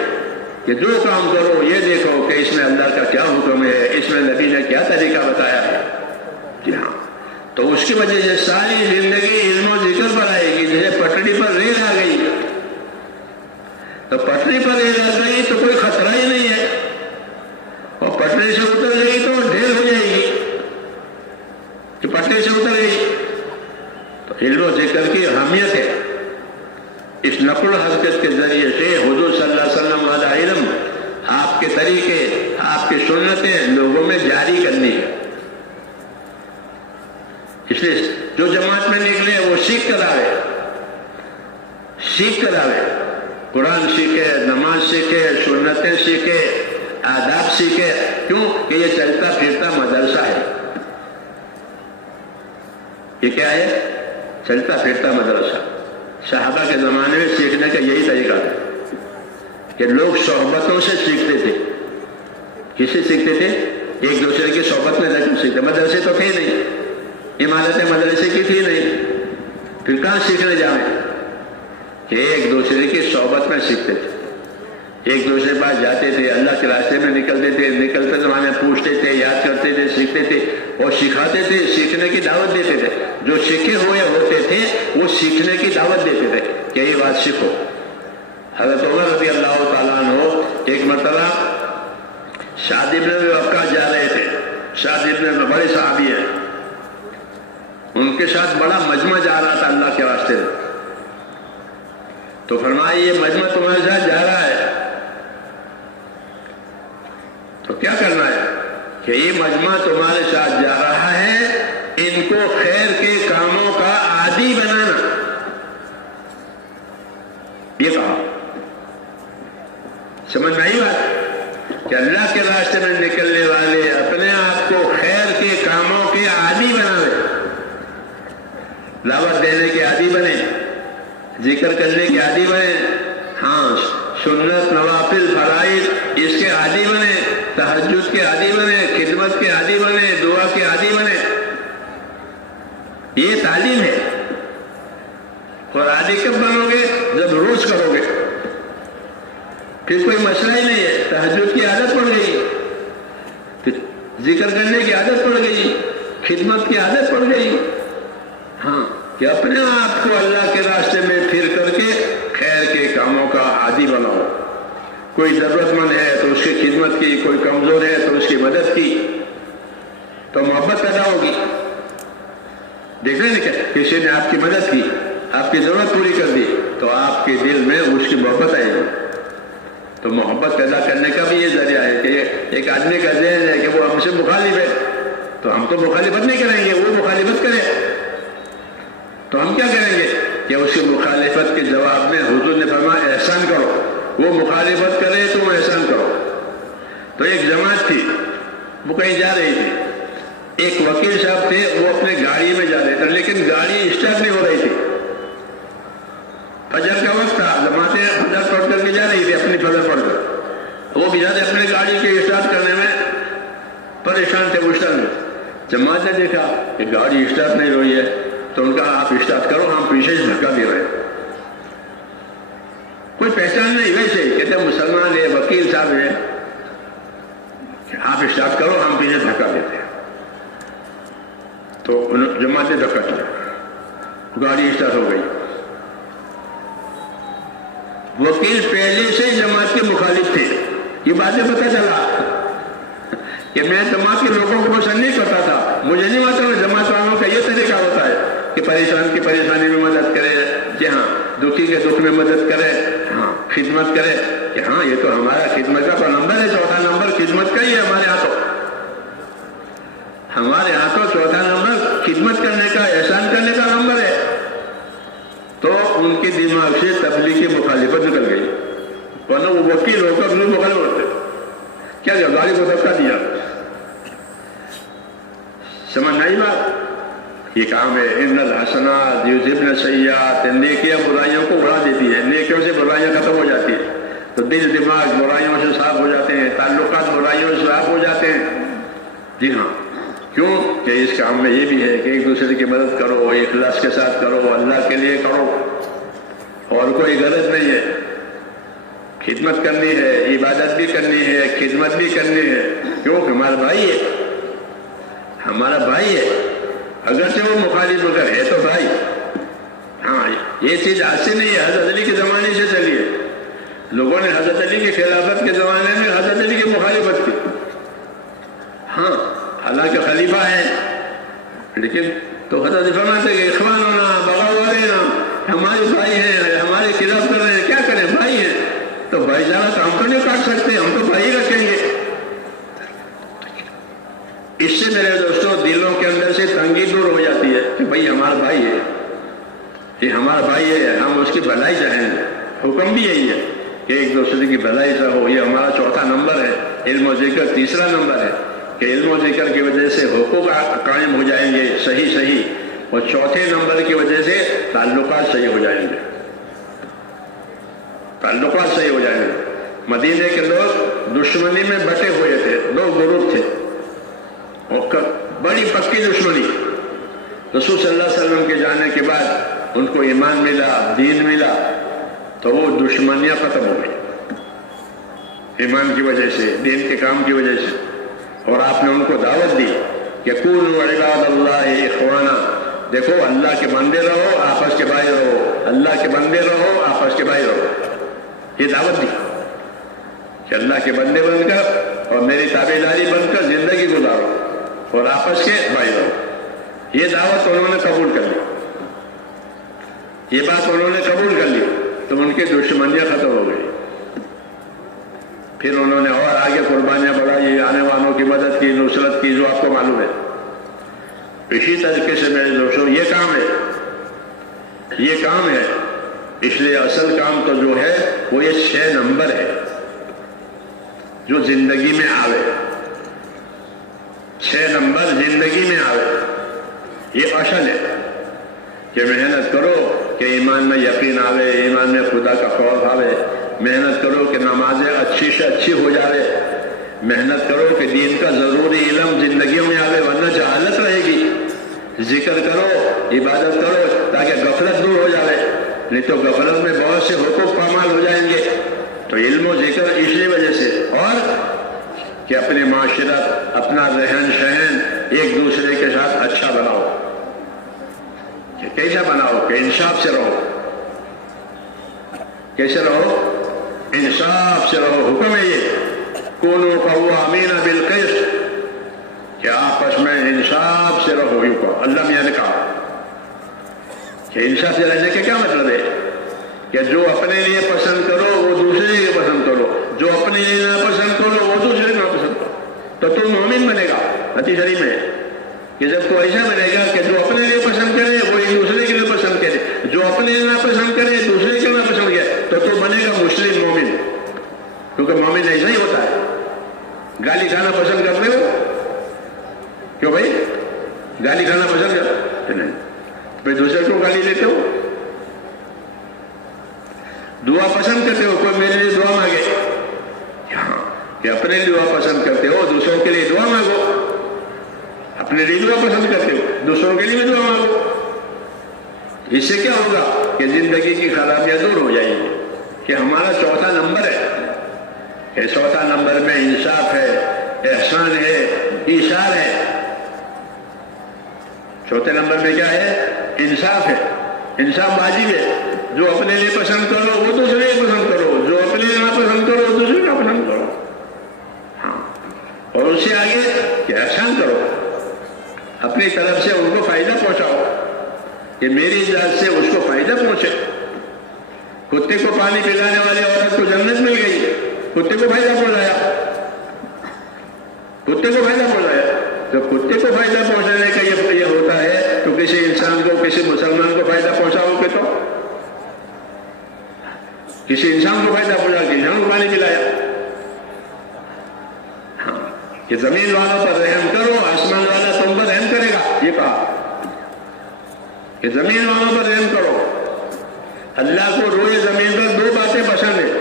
کہ جو کام کرو یہ دیکھو کہ اس میں اللہ کا کیا حکم ہے، اس میں نبی نے کیا طریقہ بتایا ہے. جی ہاں، تو اس کی وجہ سے ساری زندگی علم و ذکر پر آئے گی. جیسے پٹڑی پر ریل آ گئی تو پٹڑی پر ریل آ گئی تو کوئی خطرہ ہی نہیں ہے، اور پٹڑی سے اتر گئی تو ڈھیر ہو جائے گی کہ پٹڑی سے اتر گئی. تو علم و ذکر کی اہمیت ہے. اس نقل و حرکت کے ذریعے سے حضور صلی اللہ علیہ وسلم والا علم، آپ کے طریقے، آپ کی سنتیں لوگوں میں جاری کرنی ہے. اس لیے جو جماعت میں نکلے وہ سیکھ کر آئے، سیکھ کر آئے، قرآن سیکھے، نماز سیکھے، سنتیں سیکھے، آداب سیکھے. کیوں کہ یہ چلتا پھرتا مدرسہ ہے. یہ کیا ہے؟ چلتا پھرتا مدرسہ. صحابہ کے زمانے میں سیکھنے کا یہی طریقہ تھا کہ لوگ صحبتوں سے سیکھتے تھے. کس سے سیکھتے تھے؟ ایک دوسرے کی صحبت میں رہ کر سیکھتے. مدرسے تو تھے نہیں، عمارتیں مدرسے کی تھی نہیں، پھر کہاں سیکھنے جائیں؟ کہ ایک دوسرے کی صحبت میں سیکھتے تھے. ایک دوسرے کے پاس جاتے تھے، اللہ کے راستے میں نکلتے تھے، نکلتے زمانے پوچھتے تھے، یاد کرتے تھے، سیکھتے تھے اور سکھاتے تھے، سیکھنے کی دعوت دیتے تھے. جو سیکھے ہوئے ہوتے تھے وہ سیکھنے کی دعوت دیتے تھے کہ یہ بات سیکھو. حضرت عمر رضی اللہ تعالیٰ عنہ ایک مرتبہ سعد بن وقاص جا رہے تھے. سعد بن بڑے صحابی ہیں، ان کے ساتھ بڑا مجمع جا رہا تھا اللہ کے راستے میں. تو فرمایا یہ مجمع تمہارے ساتھ جا رہا ہے تو کیا کرنا ہے کہ یہ مجمع تمہارے ساتھ جا رہا ہے، ان کو خیر کے کاموں کا عادی بنانا. یہ کہا سمجھ میں آئی بات کہ اللہ کے راستے میں نکلنے والے اپنے آپ کو خیر کے کاموں کے عادی بنائے، دعوت دینے کے عادی بنے، ذکر کرنے کے عادی بنے، ہاں سنت نوافل فرائض اس کے عادی بنے، تہجد کے عادی بنے، خدمت کے عادی بنے، دعا کے عادی بنے. یہ تعلیم ہے. اور عادی کب بنو گے؟ جب روز کرو گے. پھر کوئی مسئلہ ہی نہیں ہے. تہجد کی عادت پڑ گئی، ذکر کرنے کی عادت پڑ گئی، خدمت کی عادت پڑ گئی. ہاں کہ اپنے آپ کو اللہ کے راستے میں پھر کر کے خیر کے کاموں کا عادی بناؤ. کوئی ضرورت مند ہے تو اس کی خدمت کی، کوئی کمزور ہے تو اس کی مدد کی، تو محبت پیدا ہوگی. دیکھ رہے ہیں کہ کسی نے آپ کی مدد کی، آپ کی ضرورت پوری کر دی، تو آپ کے دل میں اس کی محبت آئے گی. تو محبت پیدا کرنے کا بھی یہ ذریعہ ہے کہ ایک آدمی کا ذہن ہے کہ وہ ہم سے مخالف ہے، تو ہم تو مخالفت نہیں کریں گے، وہ مخالفت کرے تو ہم کیا کریں گے کہ اس کی مخالفت کے جواب میں حضور نے فرمایا احسان کرو. وہ مخالفت کرے تو احسان کرو. تو ایک جماعت تھی، وہ کہیں جا رہی تھی. ایک وکیل صاحب تھے، وہ اپنے گاڑی میں جا رہے تھے، لیکن گاڑی اسٹارٹ نہیں ہو رہی تھی. فجر کا وقت تھا، جماعتیں فجر پڑھ کر کے جا رہی تھی، اپنی فجر پڑھ کر. وہ بیچارے اپنے گاڑی کے اسٹارٹ کرنے میں پریشان تھے، مشکل میں. جماعت نے دیکھا کہ گاڑی اسٹارٹ نہیں ہو رہی ہے، تو ان کا آپ اسٹارٹ کرو، ہم پیچھے سے دھکا دے رہے ہیں. کوئی پہچان نہیں، ویسے کہتے مسلمان ہے، وکیل صاحب ہے، کہ آپ اسٹارٹ کرو، ہم پیچھے دھکا دیتے ہیں. تو جماعت نے دھکا دیا، گاڑی اسٹارٹ ہو گئی. وکیل پہلے سے جماعت کے مخالف تھے. یہ باتیں پتہ چلا کہ میں جماعت کے لوگوں کو پسند نہیں کرتا تھا. مجھے نہیں معلوم جماعت والوں کا یہ طریقہ ہوتا ہے کہ پریشان کی پریشانی میں مدد کرے، کہ ہاں دکھی کے دکھ میں مدد کرے، ہاں خدمت کرے، کہ ہاں یہ تو ہمارا خدمت کا تو نمبر ہے، چوتھا نمبر خدمت کا ہی ہے ہمارے ہاتھوں. ہمارے ہاتھوں چوتھا نمبر خدمت کرنے کا، احسان کرنے کا نمبر ہے. تو ان کے دماغ سے تبلیغ کی مخالفت نکل گئی، ورنہ وہ وکیل ہو کر انہیں مخالف ہوتے. کیا گاڑی کو دھکا دیا، سمجھ نہیں بات. یہ کام ہے ان الحسنات یذھبن السیئات، نیکیاں برائیوں کو اڑا دیتی ہے، نیکیوں سے برائیاں ختم ہو جاتی ہے. تو دل دماغ برائیوں سے صاف ہو جاتے ہیں، تعلقات برائیوں سے صاف ہو جاتے ہیں. جی ہاں، کیوں کہ اس کام میں یہ بھی ہے کہ ایک دوسرے کی مدد کرو، اخلاص کے ساتھ کرو، اللہ کے لیے کرو، اور کوئی غرض نہیں ہے. خدمت کرنی ہے، عبادت بھی کرنی ہے، خدمت بھی کرنی ہے. کیوں کہ ہمارا بھائی ہے، ہمارا بھائی ہے. اگرچہ وہ مخالف مگر ہے تو بھائی. ہاں یہ چیز آج سے نہیں ہے، حضرت علی کے زمانے سے چلی ہے. لوگوں نے حضرت علی کی خلافت کے زمانے میں حضرت علی کی مخالفت کی. ہاں حالانکہ خلیفہ ہے، لیکن تو حضرت فرماتے کہ اخواننا بغاورینا، ہمارے بھائی ہیں، ہمارے خلاف کر رہے ہیں، کیا کریں، بھائی ہیں. تو بھائی جانا تو ہم تو نہیں کاٹ سکتے، ہم تو بھائی رکھیں گے. اس سے میرے دوستوں دلوں کے اندر سے تنگی دور ہو جاتی ہے کہ بھائی ہمارا بھائی ہے، یہ ہمارا بھائی ہے، ہم اس کی بھلائی چاہیں گے. حکم بھی یہی ہے کہ ایک دوسرے کی بھلائی چاہو. یہ ہمارا چوتھا نمبر ہے. علم و ذکر تیسرا نمبر ہے کہ علم و ذکر کی وجہ سے حقوق قائم ہو جائیں گے صحیح، اور چوتھے نمبر کی وجہ سے تعلقات صحیح ہو جائیں گے. تعلقات صحیح ہو جائیں گے. مدینے کے لوگ دشمنی میں بٹے ہوئے تھے، دو گروپ تھے، اور بڑی پکی دشمنی. رسول صلی اللہ علیہ وسلم کے جانے کے بعد ان کو ایمان ملا، دین ملا، تو وہ دشمنیاں ختم ہو گئی ایمان کی وجہ سے، دین کے کام کی وجہ سے. اور آپ نے ان کو دعوت دی کہ کونوا عباد اللہ اخوانا، دیکھو اللہ کے بندے رہو، آپس کے بھائی رہو، اللہ کے بندے رہو، آپس کے بھائی رہو. یہ دعوت دی کہ اللہ کے بندے بن کر اور میری تابعداری بن کر زندگی گزارو اور آپس کے بھائی رہو. یہ دعوت انہوں نے قبول کر لی، یہ بات انہوں نے قبول کر لی، تو ان کی دشمنیاں ختم ہو گئی. پھر انہوں نے اور آگے قربانیاں بڑھائی، آنے والوں کی مدد کی، نصرت کی، جو آپ کو معلوم ہے. اسی طریقے سے میرے دوستوں یہ کام ہے. اس لیے اصل کام تو جو ہے وہ یہ 6 نمبر ہے جو زندگی میں آوے. 6 نمبر زندگی میں آوے، یہ اصل ہے کہ محنت کرو، کہ ایمان میں یقین آوے، ایمان میں خدا کا خوف آوے، محنت کرو کہ نمازیں اچھی سے اچھی ہو جاوے، محنت کرو کہ دین کا ضروری علم زندگیوں میں آوے ورنہ جہالت رہے گی، ذکر کرو، عبادت کرو تاکہ غفلت دور ہو جاوے، نہیں تو غفلت میں بہت سے حقوق پامال ہو جائیں گے۔ تو علم و ذکر اسی وجہ سے، اور کہ اپنے معاشرت، اپنا رہن سہن ایک دوسرے کے ساتھ اچھا بناؤ، کہ کیسا بناؤ کہ انصاف سے رہو، کیسے رہو؟ انصاف سے رہو۔ حکم ہے یہ کونوا قوامین بالقسط، کہ آپس میں انصاف سے رہو۔ اللہ میاں نے کہا کہ انصاف سے رہنے کے کیا مطلب ہے؟ کہ جو اپنے لیے پسند کرو وہ دوسرے لیے پسند کرو، جو اپنے لیے نہ پسند کرو وہ دوسرے نہ پسند کرو، تو تم مومن بنے گا۔ حدیث شریف میں کہ جب کوئی ایسا بنے گا کہ جو اپنے لیے پسند کرے وہ ایک دوسرے کے لیے پسند کرے، جو اپنے لیے نہ پسند کرے دوسرے کے لیے نہ پسند کرے، تو بنے گا مسلم مومن۔ کیونکہ مومن ایسا ہی ہوتا ہے۔ گالی کھانا پسند کرتے ہو؟ کیوں بھائی گالی کھانا پسند کرتے نہیں؟ پھر دوسرے کو گالی دیتے ہو؟ دعا پسند کرتے ہو؟ کوئی میرے لیے دعا مانگے، کہ اپنے لیے دعا پسند کرتے ہو، دوسروں کے لیے دعا مانگو۔ اپنے لیے دعا پسند کرتے ہو، دوسروں کے لیے بھی دعا مانگو۔ اس سے کیا ہوگا کہ زندگی کی خرابیاں دور ہو جائیں گی۔ کہ ہمارا چوتھا نمبر ہے کہ چوتھا نمبر میں انصاف ہے، احسان ہے، ایثار ہے۔ چوتھے نمبر میں کیا ہے؟ انصاف ہے۔ انصاف واجب ہے۔ جو اپنے لیے پسند کرو وہ دوسرے کو پسند کرو، جو اپنے لیے نہ پسند کرو وہ دوسرے کو پسند کرو۔ ہاں، اور اس سے آگے کہ احسان کرو، اپنی طرف سے ان کو فائدہ پہنچاؤ کہ میری ذات سے اس کو فائدہ پہنچے۔ کتے کو پانی پلانے والے عورت کو جنت مل گئی، کتے کو فائدہ پہنچایا، کتے کو فائدہ پہنچایا۔ تو کتے کو فائدہ پہنچانے کا یہ ہوتا ہے تو کسی انسان کو، کسی مسلمان کو فائدہ پہنچاؤ گے تو کسی انسان کو فائدہ پہنچا کے انسان کو پانی پلایا۔ ہاں، کہ زمین والوں پر رحم کرو، آسمان والا تم پر رحم کرے گا۔ یہ کہا کہ زمین والوں پر رحم کرو۔ اللہ کو روئے زمین پر دو باتیں پسند ہیں۔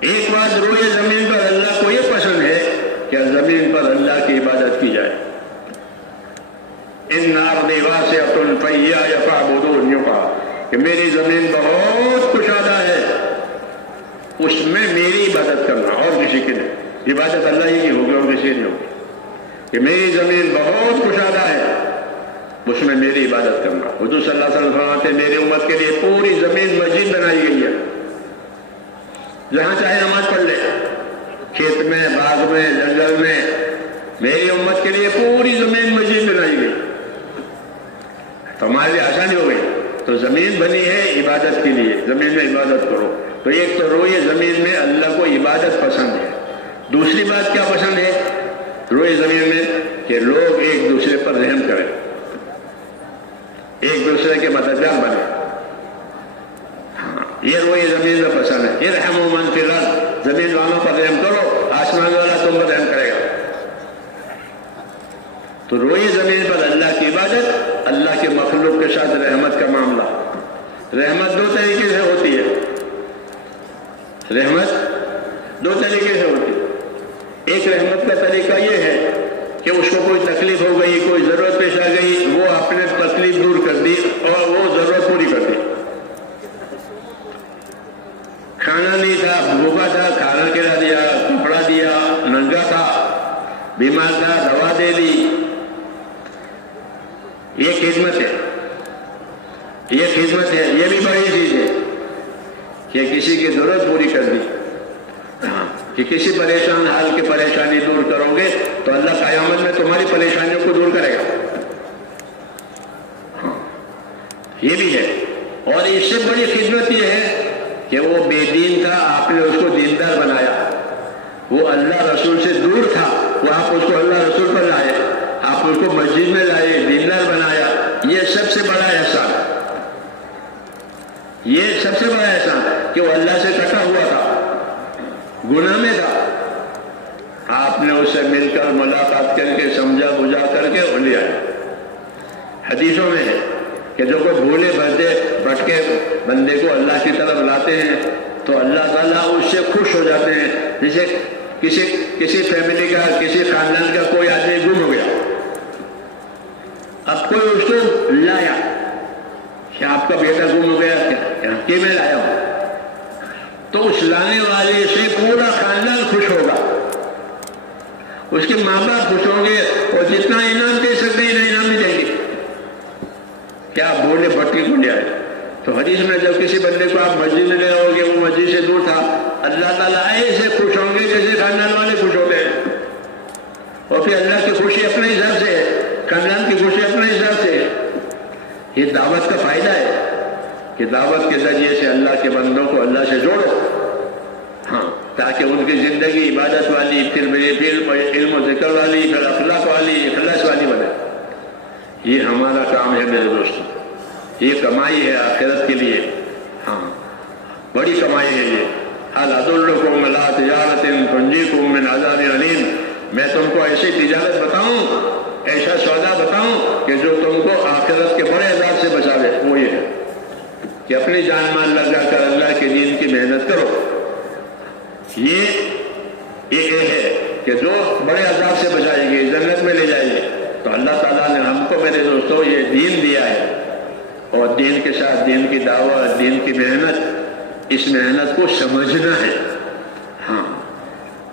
ایک بات روئے زمین پر اللہ کو یہ پسند ہے کہ زمین پر اللہ کی عبادت کی جائے۔ ان ارضی واسعۃ فإیایا فاعبدون، یوں کہا کہ میری زمین بہت کشادہ ہے، اس میں میری عبادت کرنا اور کسی کی نہیں۔ عبادت اللہ ہی کی ہوگی اور کسی نہیں ہوگی۔ کہ میری زمین بہت کشادہ ہے، اس میں میری عبادت کرنا۔ حضور صلی اللہ علیہ وسلم فرماتے ہیں میری امت کے لیے پوری زمین مسجد بنائی گئی ہے، جہاں چاہے نماز پڑھ لے، کھیت میں، باغ میں، جنگل میں، میری امت کے لیے پوری زمین مسجد بنائی گئی۔ تو ہمارے لیے آسانی ہو گئی۔ تو زمین بنی ہے عبادت کے لیے، زمین میں عبادت کرو۔ تو ایک تو روئے زمین میں اللہ کو عبادت پسند ہے۔ دوسری بات کیا پسند ہے روئے زمین میں؟ کہ لوگ ایک دوسرے پر رحم کریں، ایک دوسرے کے مددگار بنے۔ یہ روئے زمین میں پسند ہے۔ ارحموا من فی الارض، زمین والوں پر رحم کرو، آسمان والا تم پر رحم کرے گا۔ تو روئے زمین پر اللہ کی عبادت، اللہ کے مخلوق کے ساتھ رحمت کا معاملہ۔ رحمت دو طریقے سے ہوتی ہے، رحمت دو طریقے سے ہوتی ہے۔ ایک رحمت کا طریقہ یہ ہے کہ اس کو کوئی تکلیف ہو گئی، کوئی ضرورت پیش آ گئی، وہ اپنے تکلیف دور کر دی اور وہ ضرورت پوری کر دی۔ کھانا نہیں تھا، بھوکا تھا، کھانا کھلا دیا، کپڑا دیا، ننگا تھا، بیمار تھا، دوا دے دی۔ یہ خدمت ہے، یہ خدمت ہے۔ یہ بھی بڑی چیز ہے کہ کسی کی ضرورت پوری کر دی۔ کہ کسی پریشان حال کی پریشانی دور کرو گے تو اللہ قیامت میں تمہاری پریشانیوں کو دور کرے گا۔ یہ بھی ہے۔ اور اس سے بڑی خدمت یہ ہے کہ وہ بے دین تھا، آپ نے اس کو دیندار بنایا۔ وہ اللہ رسول سے دور تھا، وہ آپ اس کو اللہ رسول پر لائے، آپ اس کو مسجد میں لائے، دیندار بنایا۔ یہ سب سے بڑا احسان، یہ سب سے بڑا احسان کہ وہ اللہ سے کٹا ہوا تھا، گناہ میں تھا، آپ نے اس سے مل کر ملاقات کر کے سمجھا بجھا کر کے لے آئے۔ حدیثوں میں ہے کہ جو کوئی بھولے بھٹکے بندے کو اللہ کی طرف لاتے ہیں تو اللہ تعالیٰ اس سے خوش ہو جاتے ہیں. جیسے کسی فیملی کا کسی خاندان کا کوئی آدمی گم ہو گیا, اب کوئی اس کو لایا کہ آپ کا بیٹا گم ہو گیا, کہ میں لایا ہوں, تو اس لانے والے سے پورا خاندان خوش ہوگا, اس کے ماں باپ خوش ہوں گے, اور جتنا انعام دے سکتے ہیں انعام بھی دیں گے. کیا بولے بٹی کو لے آئے. تو حدیث میں جب کسی بندے کو آپ مسجد میں لے آؤ گے, وہ مسجد سے دور تھا, اللہ تعالیٰ ایسے خوش ہوں گے جیسے خاندان والے خوش ہوتے ہیں. اور پھر اللہ کی خوشی اپنے حساب سے ہے, خاندان کی خوشی اپنے حساب سے ہے. یہ دعوت کا فائدہ ہے کہ دعوت کے ذریعے سے اللہ کے بندوں کو اللہ سے جوڑو, ہاں, تاکہ ان کی زندگی عبادت والی, پھر علم و ذکر والی, پھر اخلاق والی, اخلاص والی بنے. یہ ہمارا کام ہے میرے دوستوں, یہ کمائی ہے آخرت کے لیے, ہاں, بڑی کمائی ہے یہ. هل ادلکم علی تجارت تنجیکم من عذاب علیم. میں تم کو ایسی تجارت بتاؤں, ایسا سودا بتاؤں کہ جو تم کو آخرت کے بڑے عذاب سے بچاوے. وہ یہ ہے کہ اپنی جان مال لگا کر اللہ کے دین کی محنت کرو. یہ ہے کہ جو بڑے عذاب سے بچائے گی, جنت میں لے جائے گی. تو اللہ تعالیٰ نے ہم کو میرے دوستوں یہ دین دیا ہے, اور دین کے ساتھ دین کی دعوت, دین کی محنت, اس محنت کو سمجھنا ہے. ہاں,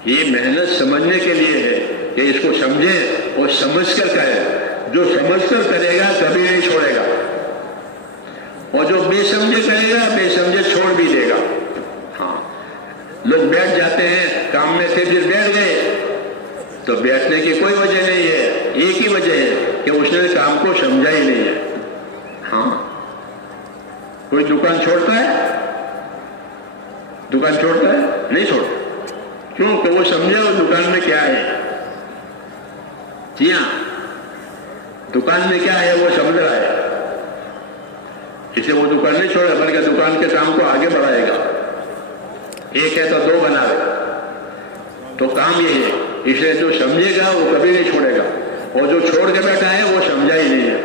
یہ محنت سمجھنے کے لیے ہے کہ اس کو سمجھیں اور سمجھ کر کرے. جو سمجھ کر کرے گا کبھی نہیں چھوڑے گا, اور جو بے سمجھے کرے گا بے سمجھے چھوڑ بھی دے گا. ہاں, لوگ بیٹھ جاتے ہیں, کام میں تھے پھر بیٹھ گئے, تو بیٹھنے کی کوئی وجہ نہیں ہے, ایک ہی وجہ ہے کہ اس نے کام کو سمجھا ہی نہیں ہے. ہاں, کوئی دکان چھوڑتا ہے, دکان چھوڑتا ہے نہیں چھوڑتا, کیوں کہ وہ سمجھا وہ دکان میں کیا ہے. جی ہاں, دکان میں کیا ہے وہ سمجھ رہا ہے, اسے وہ دکان نہیں چھوڑے بلکہ دکان کے کام کو آگے بڑھائے گا. ایک ہے تو دو بنا رہے, تو کام یہ ہے. اس لیے جو سمجھے گا وہ کبھی نہیں چھوڑے گا, اور جو چھوڑ کے بیٹھا ہے وہ سمجھا ہی نہیں ہے.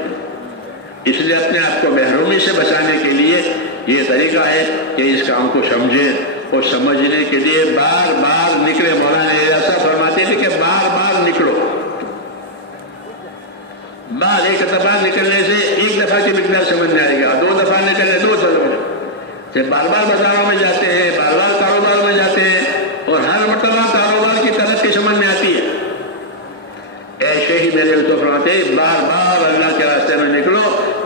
اس لیے اپنے آپ کو محرومی سے بچانے کے لیے یہ طریقہ ہے کہ اس کام کو سمجھیں, اور سمجھنے کے لیے بار بار نکلے. مولانا ایسا فرماتے تھے کہ بار بار نکلو. بار ایک دفعہ نکلنے سے ایک دفعہ کی مقدار سمجھ میں آئے گا, 2 دفعہ نکلنے 2 سمجھ. بار بار بازاروں میں جاتے ہیں, بار بار کاروبار میں جاتے ہیں, اور ہر مرتبہ کاروبار کی طرف کی سمجھ میں آتی ہے. ایسے ہی میرے تو فرماتے ہیں بار بار اللہ کے راستے میں نکلو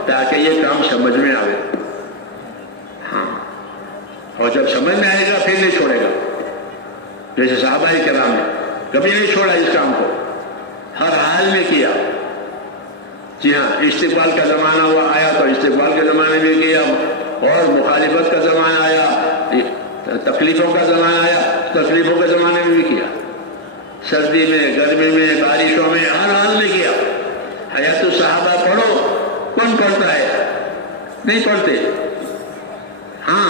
تاکہ یہ کام سمجھ میں آئے. ہاں, اور جب سمجھ میں آئے گا پھر نہیں چھوڑے گا. جیسے صحابہ کرام نے کبھی نہیں چھوڑا اس کام کو, ہر حال میں کیا. جی ہاں, استقبال کا زمانہ ہوا آیا تو استقبال کے زمانے میں کیا, اور مخالفت کا زمانہ آیا, تکلیفوں کا زمانہ آیا, تکلیفوں کے زمانے میں بھی کیا. سردی میں, گرمی میں, بارشوں میں, ہر حال میں کیا. حیات الصحابہ پڑھو, کون پڑھتا ہے؟ نہیں پڑھتے. ہاں,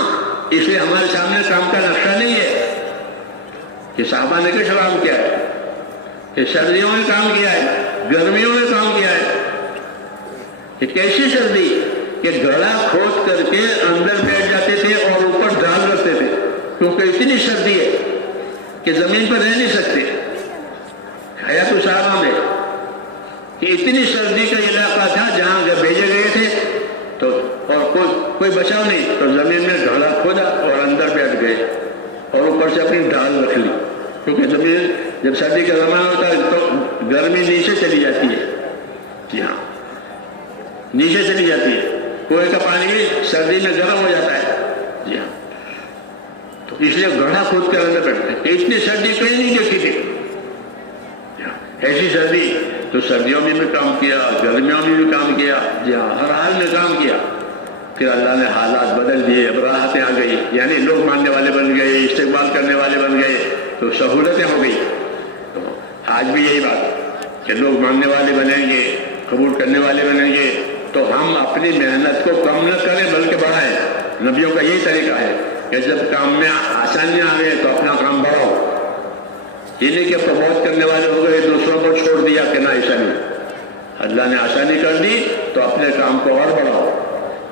اس لیے ہمارے سامنے کام کا نقشہ نہیں ہے کہ صحابہ نے کس کام کیا ہے, کہ سردیوں میں کام کیا ہے, گرمیوں میں کام کیا ہے. کہ کیسی سردی کہ گڑا کھود کر کے اندر بیٹھ جاتے تھے اور اوپر ڈال رکھتے تھے, کیونکہ اتنی سردی ہے کہ زمین پر رہ نہیں سکتے. حیات الصحابہ میں کہ اتنی سردی کا علاقہ تھا جہاں جب بھیجے گئے تھے تو, اور کوئی بچاؤ نہیں, تو زمین میں گڑا کھودا اور اندر بیٹھ گئے, اور اوپر سے اپنی ڈھال رکھ لی. کیونکہ زمین جب سردی کا زمانہ ہوتا ہے تو گرمی نیچے چلی جاتی ہے. جی ہاں, نیچے چلی جاتی ہے. کنویں کا پانی سردی میں گرم ہو جاتا ہے. جی ہاں, تو اس لیے گڑھا کھود کر اندر بیٹھتے ہیں. اتنی سردی کہیں نہیں دیکھی تھی. ایسی سردی تو سردیوں میں بھی کام کیا, گرمیوں میں بھی کام کیا. جی ہاں, ہر حال میں کام کیا. پھر اللہ نے حالات بدل دیے, اب راحتیں آ گئی, یعنی لوگ ماننے والے بن گئے, استقبال کرنے والے بن گئے, تو سہولتیں ہو گئی. تو آج بھی یہی بات کہ لوگ ماننے والے بنیں گے, قبول کرنے والے بنیں گے, تو ہم اپنی محنت کو کم نہ کریں بلکہ بڑھائیں. نبیوں کا یہی طریقہ ہے کہ جب کام میں آسانیاں آ گئے تو اپنا کام بڑھاؤ. یہ نہیں کہ پروموٹ کرنے والے ہو گئے, دوسروں کو چھوڑ دیا کہ نہ ایسا نہیں. اللہ نے آسانی کر دی تو اپنے کام کو اور بڑھاؤ.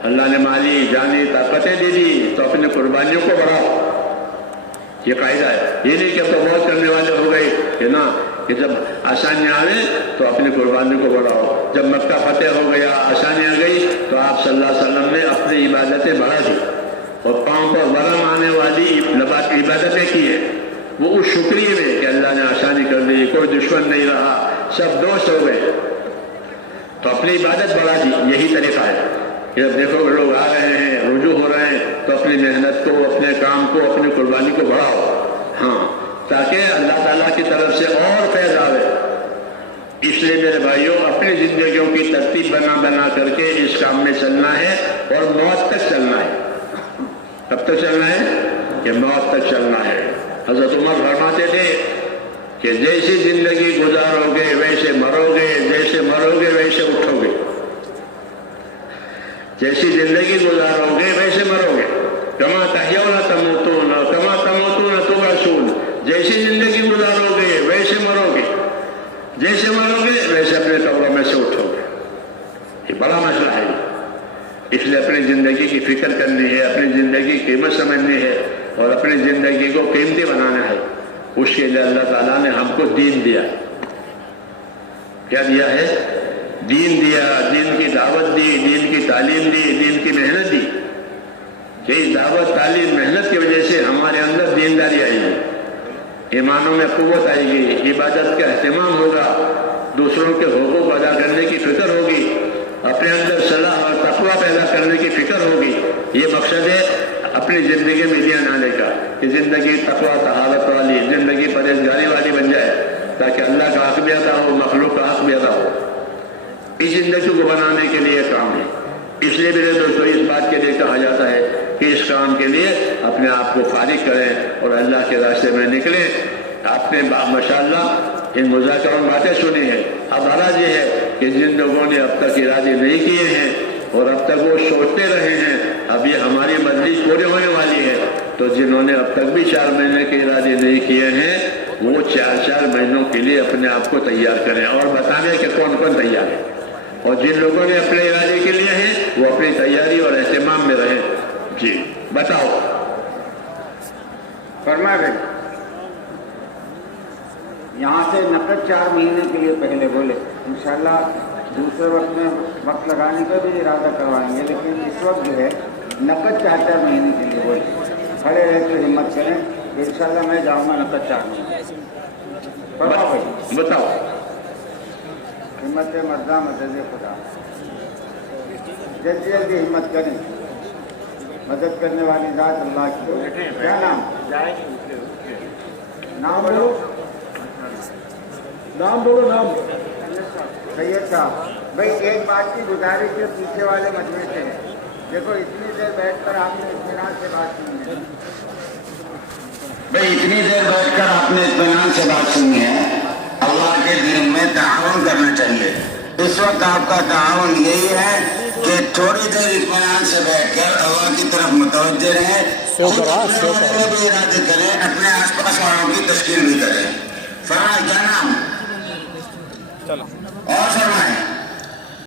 اللہ نے مالی جانی طاقتیں دے دی تو اپنی قربانیوں کو بڑھاؤ. یہ قاعدہ ہے. یہ نہیں کہ اب تو بہت کرنے والے ہو گئے کہ نا کہ جب آسانیاں آئیں تو اپنی قربانی کو بڑھاؤ. جب مکہ فتح ہو گیا آسانیاں گئی تو آپ صلی اللہ علیہ وسلم نے اپنی عبادتیں بڑھا دی اور پاؤں پر ورم آنے والی عبادتیں کی ہیں. وہ اس شکریہ میں کہ اللہ نے آسانی کر دی, کوئی دشمن نہیں رہا, سب دوست ہو گئے تو اپنی عبادت بڑھا دی. یہی طریقہ ہے. جب دیکھو کہ لوگ آ رہے ہیں, رجوع ہو رہے ہیں, تو اپنی محنت کو, اپنے کام کو, اپنی قربانی کو بڑھاؤ. ہاں, تاکہ اللہ تعالیٰ کی طرف سے اور فیض آئے. اس لیے میرے بھائیوں, اپنی زندگیوں کی ترتیب بنا کر کے اس کام میں چلنا ہے اور موت تک چلنا ہے. کب تک چلنا ہے؟ کہ موت تک چلنا ہے. حضرت عمر فرماتے تھے کہ جیسی زندگی گزارو گے ویسے مرو گے, جیسے مرو گے ویسے اٹھو گے. جیسی زندگی گزارو گے ویسے مرو گے. کما تحیون تموتون کما تموتون تبعثون. جیسی زندگی گزارو گے ویسے مرو گے, جیسے مرو گے ویسے اپنے قبروں میں سے اٹھو گے. یہ بڑا مسئلہ ہے. اس لیے اپنی زندگی کی فکر کرنی ہے, اپنی زندگی کی قیمت سمجھنی ہے اور اپنی زندگی کو قیمتی بنانا ہے. اس کے لیے اللہ تعالیٰ نے ہم کو دین دیا. کیا دیا ہے؟ دین دیا. دین کی دعوت دی, دین کی تعلیم دی, دین کی محنت دی. کہ اس دعوت, تعلیم, محنت کی وجہ سے ہمارے اندر دینداری آئے گی, ایمانوں میں قوت آئے گی, عبادت کا اہتمام ہوگا, دوسروں کے حقوق ادا کرنے کی فکر ہوگی, اپنے اندر صلاح اور تقویٰ پیدا کرنے کی فکر ہوگی. یہ مقصد ہے اپنی زندگی میں دین آنے کا کہ زندگی تقویٰ طہارت والی, زندگی پرہیزگاری والی بن جائے تاکہ اللہ کا حق بھی ادا ہو, مخلوق کا حق بھی ادا ہو. اس زندگی کو بنانے کے لیے کام ہے. اس لیے میرے دوستوں اس بات کے لیے کہا جاتا ہے کہ اس کام کے لیے اپنے آپ کو فارغ کریں اور اللہ کے راستے میں نکلیں. آپ نے ماشاءاللہ ان مذاکروں میں باتیں سنی ہیں. اب غرض یہ ہے کہ جن لوگوں نے اب تک ارادے نہیں کیے ہیں اور اب تک وہ سوچتے رہے ہیں, اب یہ ہماری مجلس پوری ہونے والی ہے, تو جنہوں نے اب تک بھی 4 مہینے کے ارادے نہیں کیے ہیں وہ 4 مہینوں کے لیے اپنے آپ کو تیار کریں اور بتانے کہ کون کون تیار ہے. اور جن لوگوں نے اپنے ارادے کے لیے ہیں وہ اپنی تیاری اور اہتمام میں رہیں. جی بتاؤ. فرما گئے یہاں سے نقد 4 مہینے کے لیے پہلے بولے. انشاءاللہ دوسرے وقت میں وقت لگانے کا بھی ارادہ کروائیں گے, لیکن اس وقت جو ہے نقد 4 مہینے کے لیے بولے. کھڑے رہ کے ہمت کریں. انشاءاللہ میں جاؤں گا نقد 4 مہینے. فرما بھائی بتاؤ. ہمت مردہ مدد خدا. جلدی جلدی ہمت کریں. مدد کرنے والی ذات اللہ کی. کیا نام؟ نام بولو. نام بولو. نام سید صاحب. بھائی ایک بات کی گزارش ہے پیچھے والے مجمع سے ہے. دیکھو اتنی دیر بیٹھ کر آپ نے اطمینان سے بات سنی ہے. بھائی اتنی دیر بیٹھ کر آپ نے اطمینان سے بات سنی ہے. اللہ کے دین میں تعاون کرنا چاہیے. اس وقت آپ کا تعاون یہی ہے کہ تھوڑی دیر اطمینان سے بیٹھ کر اللہ کی طرف متوجہ رہیں, بھی ارادے کریں, اپنے آس پاس والوں کی تشکیل بھی کریں. فرمائیں کیا نام؟ اور فرمائیں.